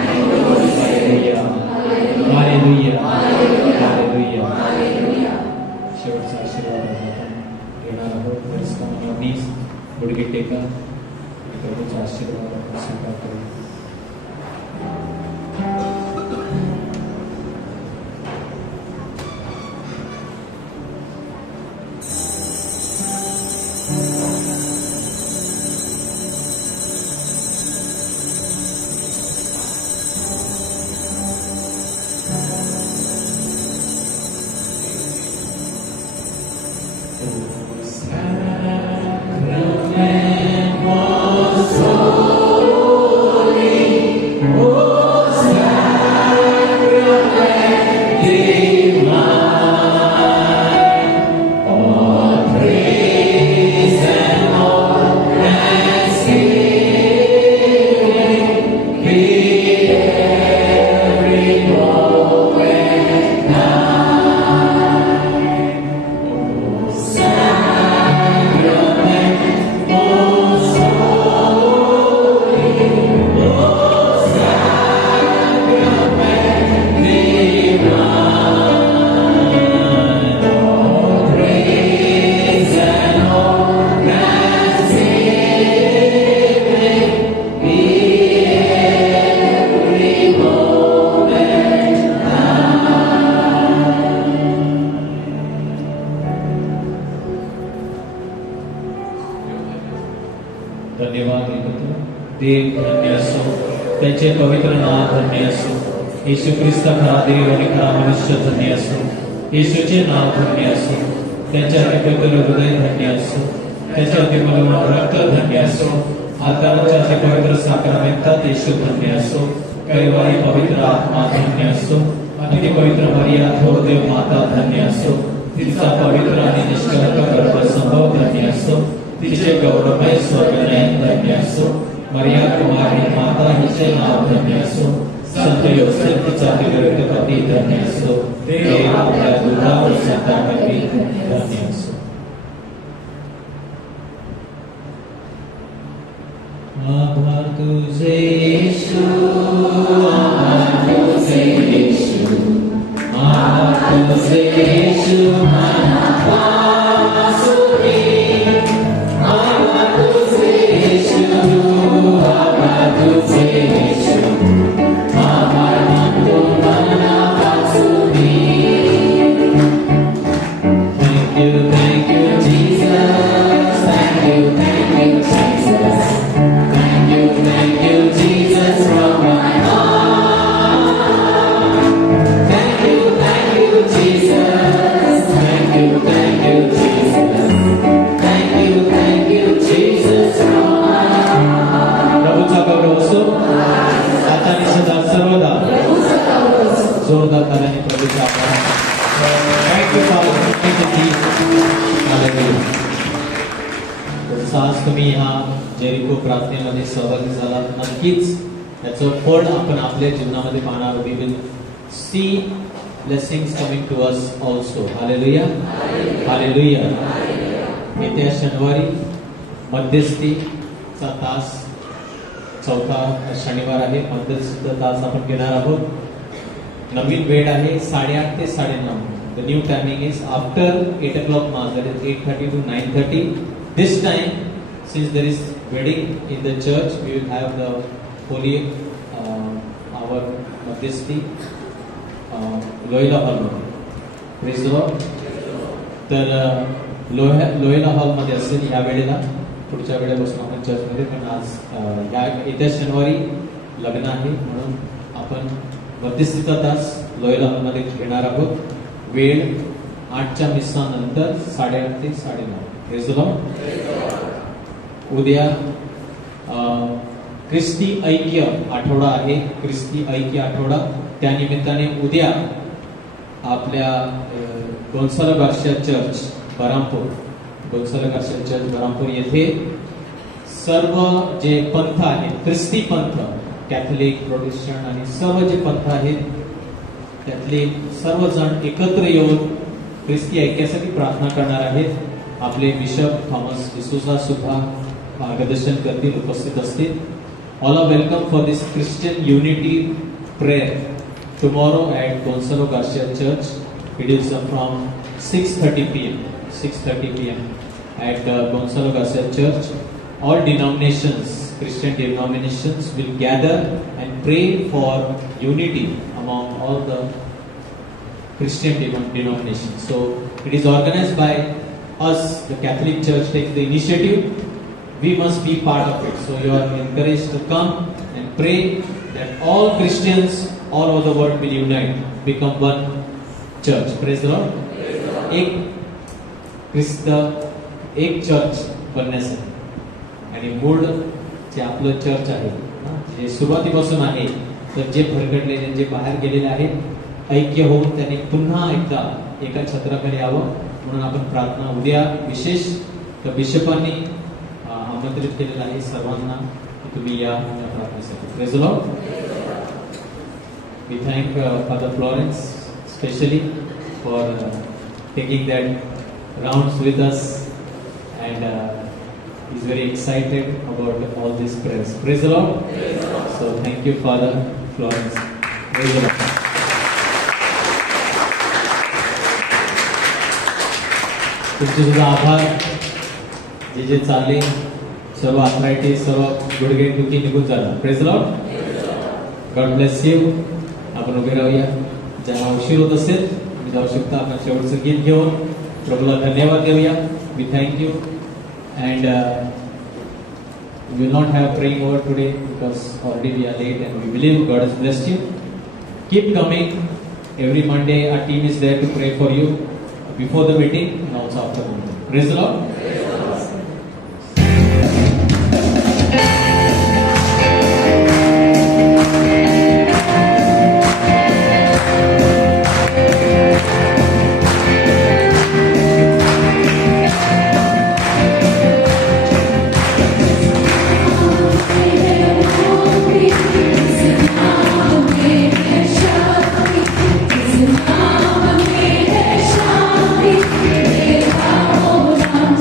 Hallelujah. Hallelujah. Hallelujah. शेवटचा आशीर्वाद आपण घेणार आहोत. परिस्थितीला मीच गुडघे टेका, प्रभूचा आशीर्वाद आपण स्वीकार करू. धन्यवाद एकत्र. देव धन्य असो, त्याचे पवित्र नाव धन्य असो. येशू ख्रिस्त खरा देव आणि खरा मनुष्य धन्य असो. येशूचे नाव धन्य असो. त्याच्या पवित्र हृदय धन्य असो. त्याच्या निर्मल रक्त धन्य असो. आत्म्याच्या ते पवित्र साक्रामेंटात येशू धन्य असो. कैवारी पवित्र आत्मा धन्य असो. आणि ती पवित्र मरिया थोर देव माता धन्य असो. तिचा पवित्र आणि निष्कलंक गर्भ संभव धन्य असो. तिचे गौरवमय स्वर्गनयन धन्य असो. मरिया कुमारी माता हिचे नाव धन्य असो. संत योसेफ तिचा दिव्य पती धन्य असो. देव आपल्या दुधावर संतांपैकी धन्य असो. आभार तुझे येशू, आभार तुझे येशू, आभार तुझे येशू, जोरदार ताल्याने प्रभूचा आभार. थँक यू फॉर आज तुम्ही ह्या जेरिको प्रार्थनेमध्ये सहभागी झालात. नक्कीच त्याचं फळ आपण आपल्या जीवनामध्ये पाहणार. We will see blessings coming to us also. Hallelujah, hallelujah. येत्या शनिवारी मध्यस्थीचा तास, चौथा शनिवार आहे. मध्यस्थीचा तास आपण घेणार आहोत. नवीन वेळ आहे 8:30 ते 9:30. The new timing is after 8 o'clock mass, that is 8:30 to 9:30. This time, since there is wedding in the church, we will have the holy our Madhyasti लोहिला हॉल मध्ये. Praise the Lord. तर लोहिला हॉल मध्ये असेल या वेळेला. पुढच्या वेळेपासून आपण चर्चमध्ये, पण आज या येत्या शनिवारी लग्न आहे म्हणून आपण 32 तास लॉयल हॉलमध्ये घेणार आहोत. वेळ 8च्या मिसानंतर 8:30 ते 9:30. Praise the Lord. उद्या ख्रिस्ती ऐक्य आठवडा आहे. ख्रिस्ती ऐक्य आठवडा त्यानिमित्ताने उद्या आपल्या Gonsalo Garcia church बरामपूर, Gonsalo Garcia church बरामपूर येथे सर्व जे पंथ आहेत, ख्रिस्ती पंथ, कॅथलिक, प्रोटेस्टंट आणि सर्व जे पंथ आहेत त्यातले सर्वजण एकत्र येऊन ख्रिस्ती ऐक्यासाठी प्रार्थना करणार आहेत. आपले बिशप थॉमस डिसूजा सुद्धा मार्गदर्शन करतील, उपस्थित असतील. All are welcome for this Christian unity prayer tomorrow at Gonzalo Garcia Church. It is from 6:30 p.m. 6:30 p.m. at Gonzalo Garcia Church. All denominations, Christian denominations, will gather and pray for unity among all the Christian denominations. So it is organized by us. The Catholic Church takes the initiative. We must be part of it. So you are encouraged to come and pray that all Christians all over the world will unite, become one church. Praise the Lord. एक ख्रिस्त, एक church बनण्यासाठी. आणि मूळ जे आपलं church आहे, जे सुरुवातीपासून आहे, तर जे भरकटलेले, जे बाहेर गेलेले आहेत, ऐक्य होऊन त्यांनी पुन्हा एकदा एका छत्राखाली यावं म्हणून आपण प्रार्थना उद्या विशेष तर बिशपांनी आमंत्रित केलेलं आहे सर्वांना की तुम्ही या प्रार्थनेसाठी. Praise the Lord. We thank Father Florence especially for taking that rounds with us, and he's very excited about all these prayers. Praise the Lord. So thank you, Father Florence. Praise the Lord. तुमचे सुद्धा आभार. जे चालले सर्व arthritis, सर्व गुडघे दुखी निघून झाला. Praise the Lord. God bless you. आपण उभे राहूया. ज्यांना उशीर होत असेल तुम्ही जाऊ शकता. आपण शेवटचं गीत घेऊन प्रभूला धन्यवाद देऊया. We thank you and we will not have praying over today because already we are late and we believe God has blessed you. Keep coming. Every Monday our team is there to pray for you before the meeting and also after the meeting. Praise the Lord.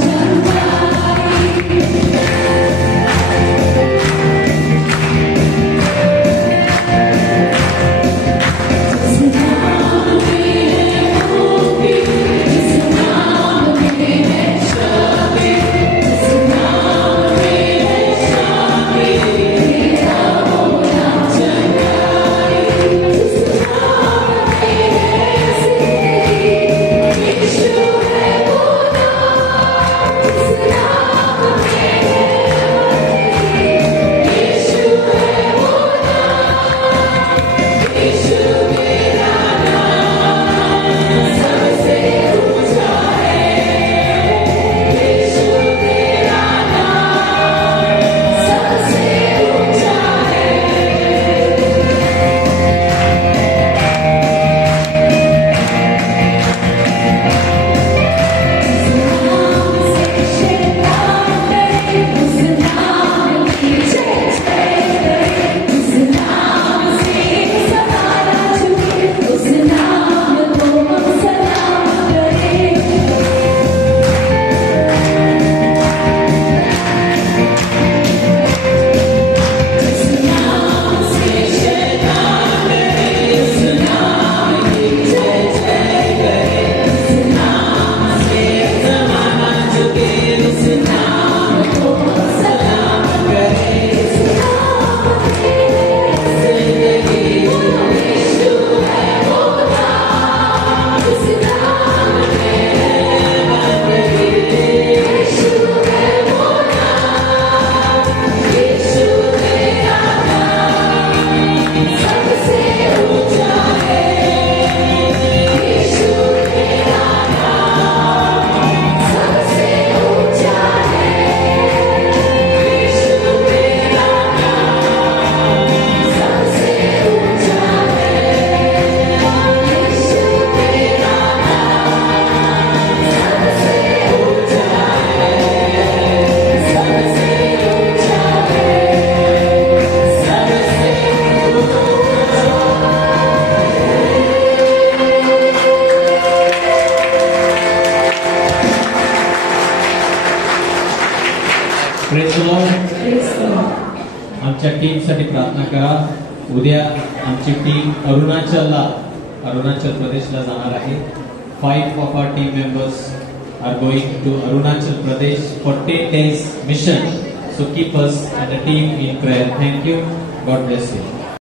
Shall Praise the Lord. आमच्या टीमसाठी प्रार्थना करा. उद्या आमची team Arunachal प्रदेशला जाणार आहे. 5 of our team members are going to Arunachal Pradesh for 10 days mission. So keep us and the team in prayer. Thank you. God bless you.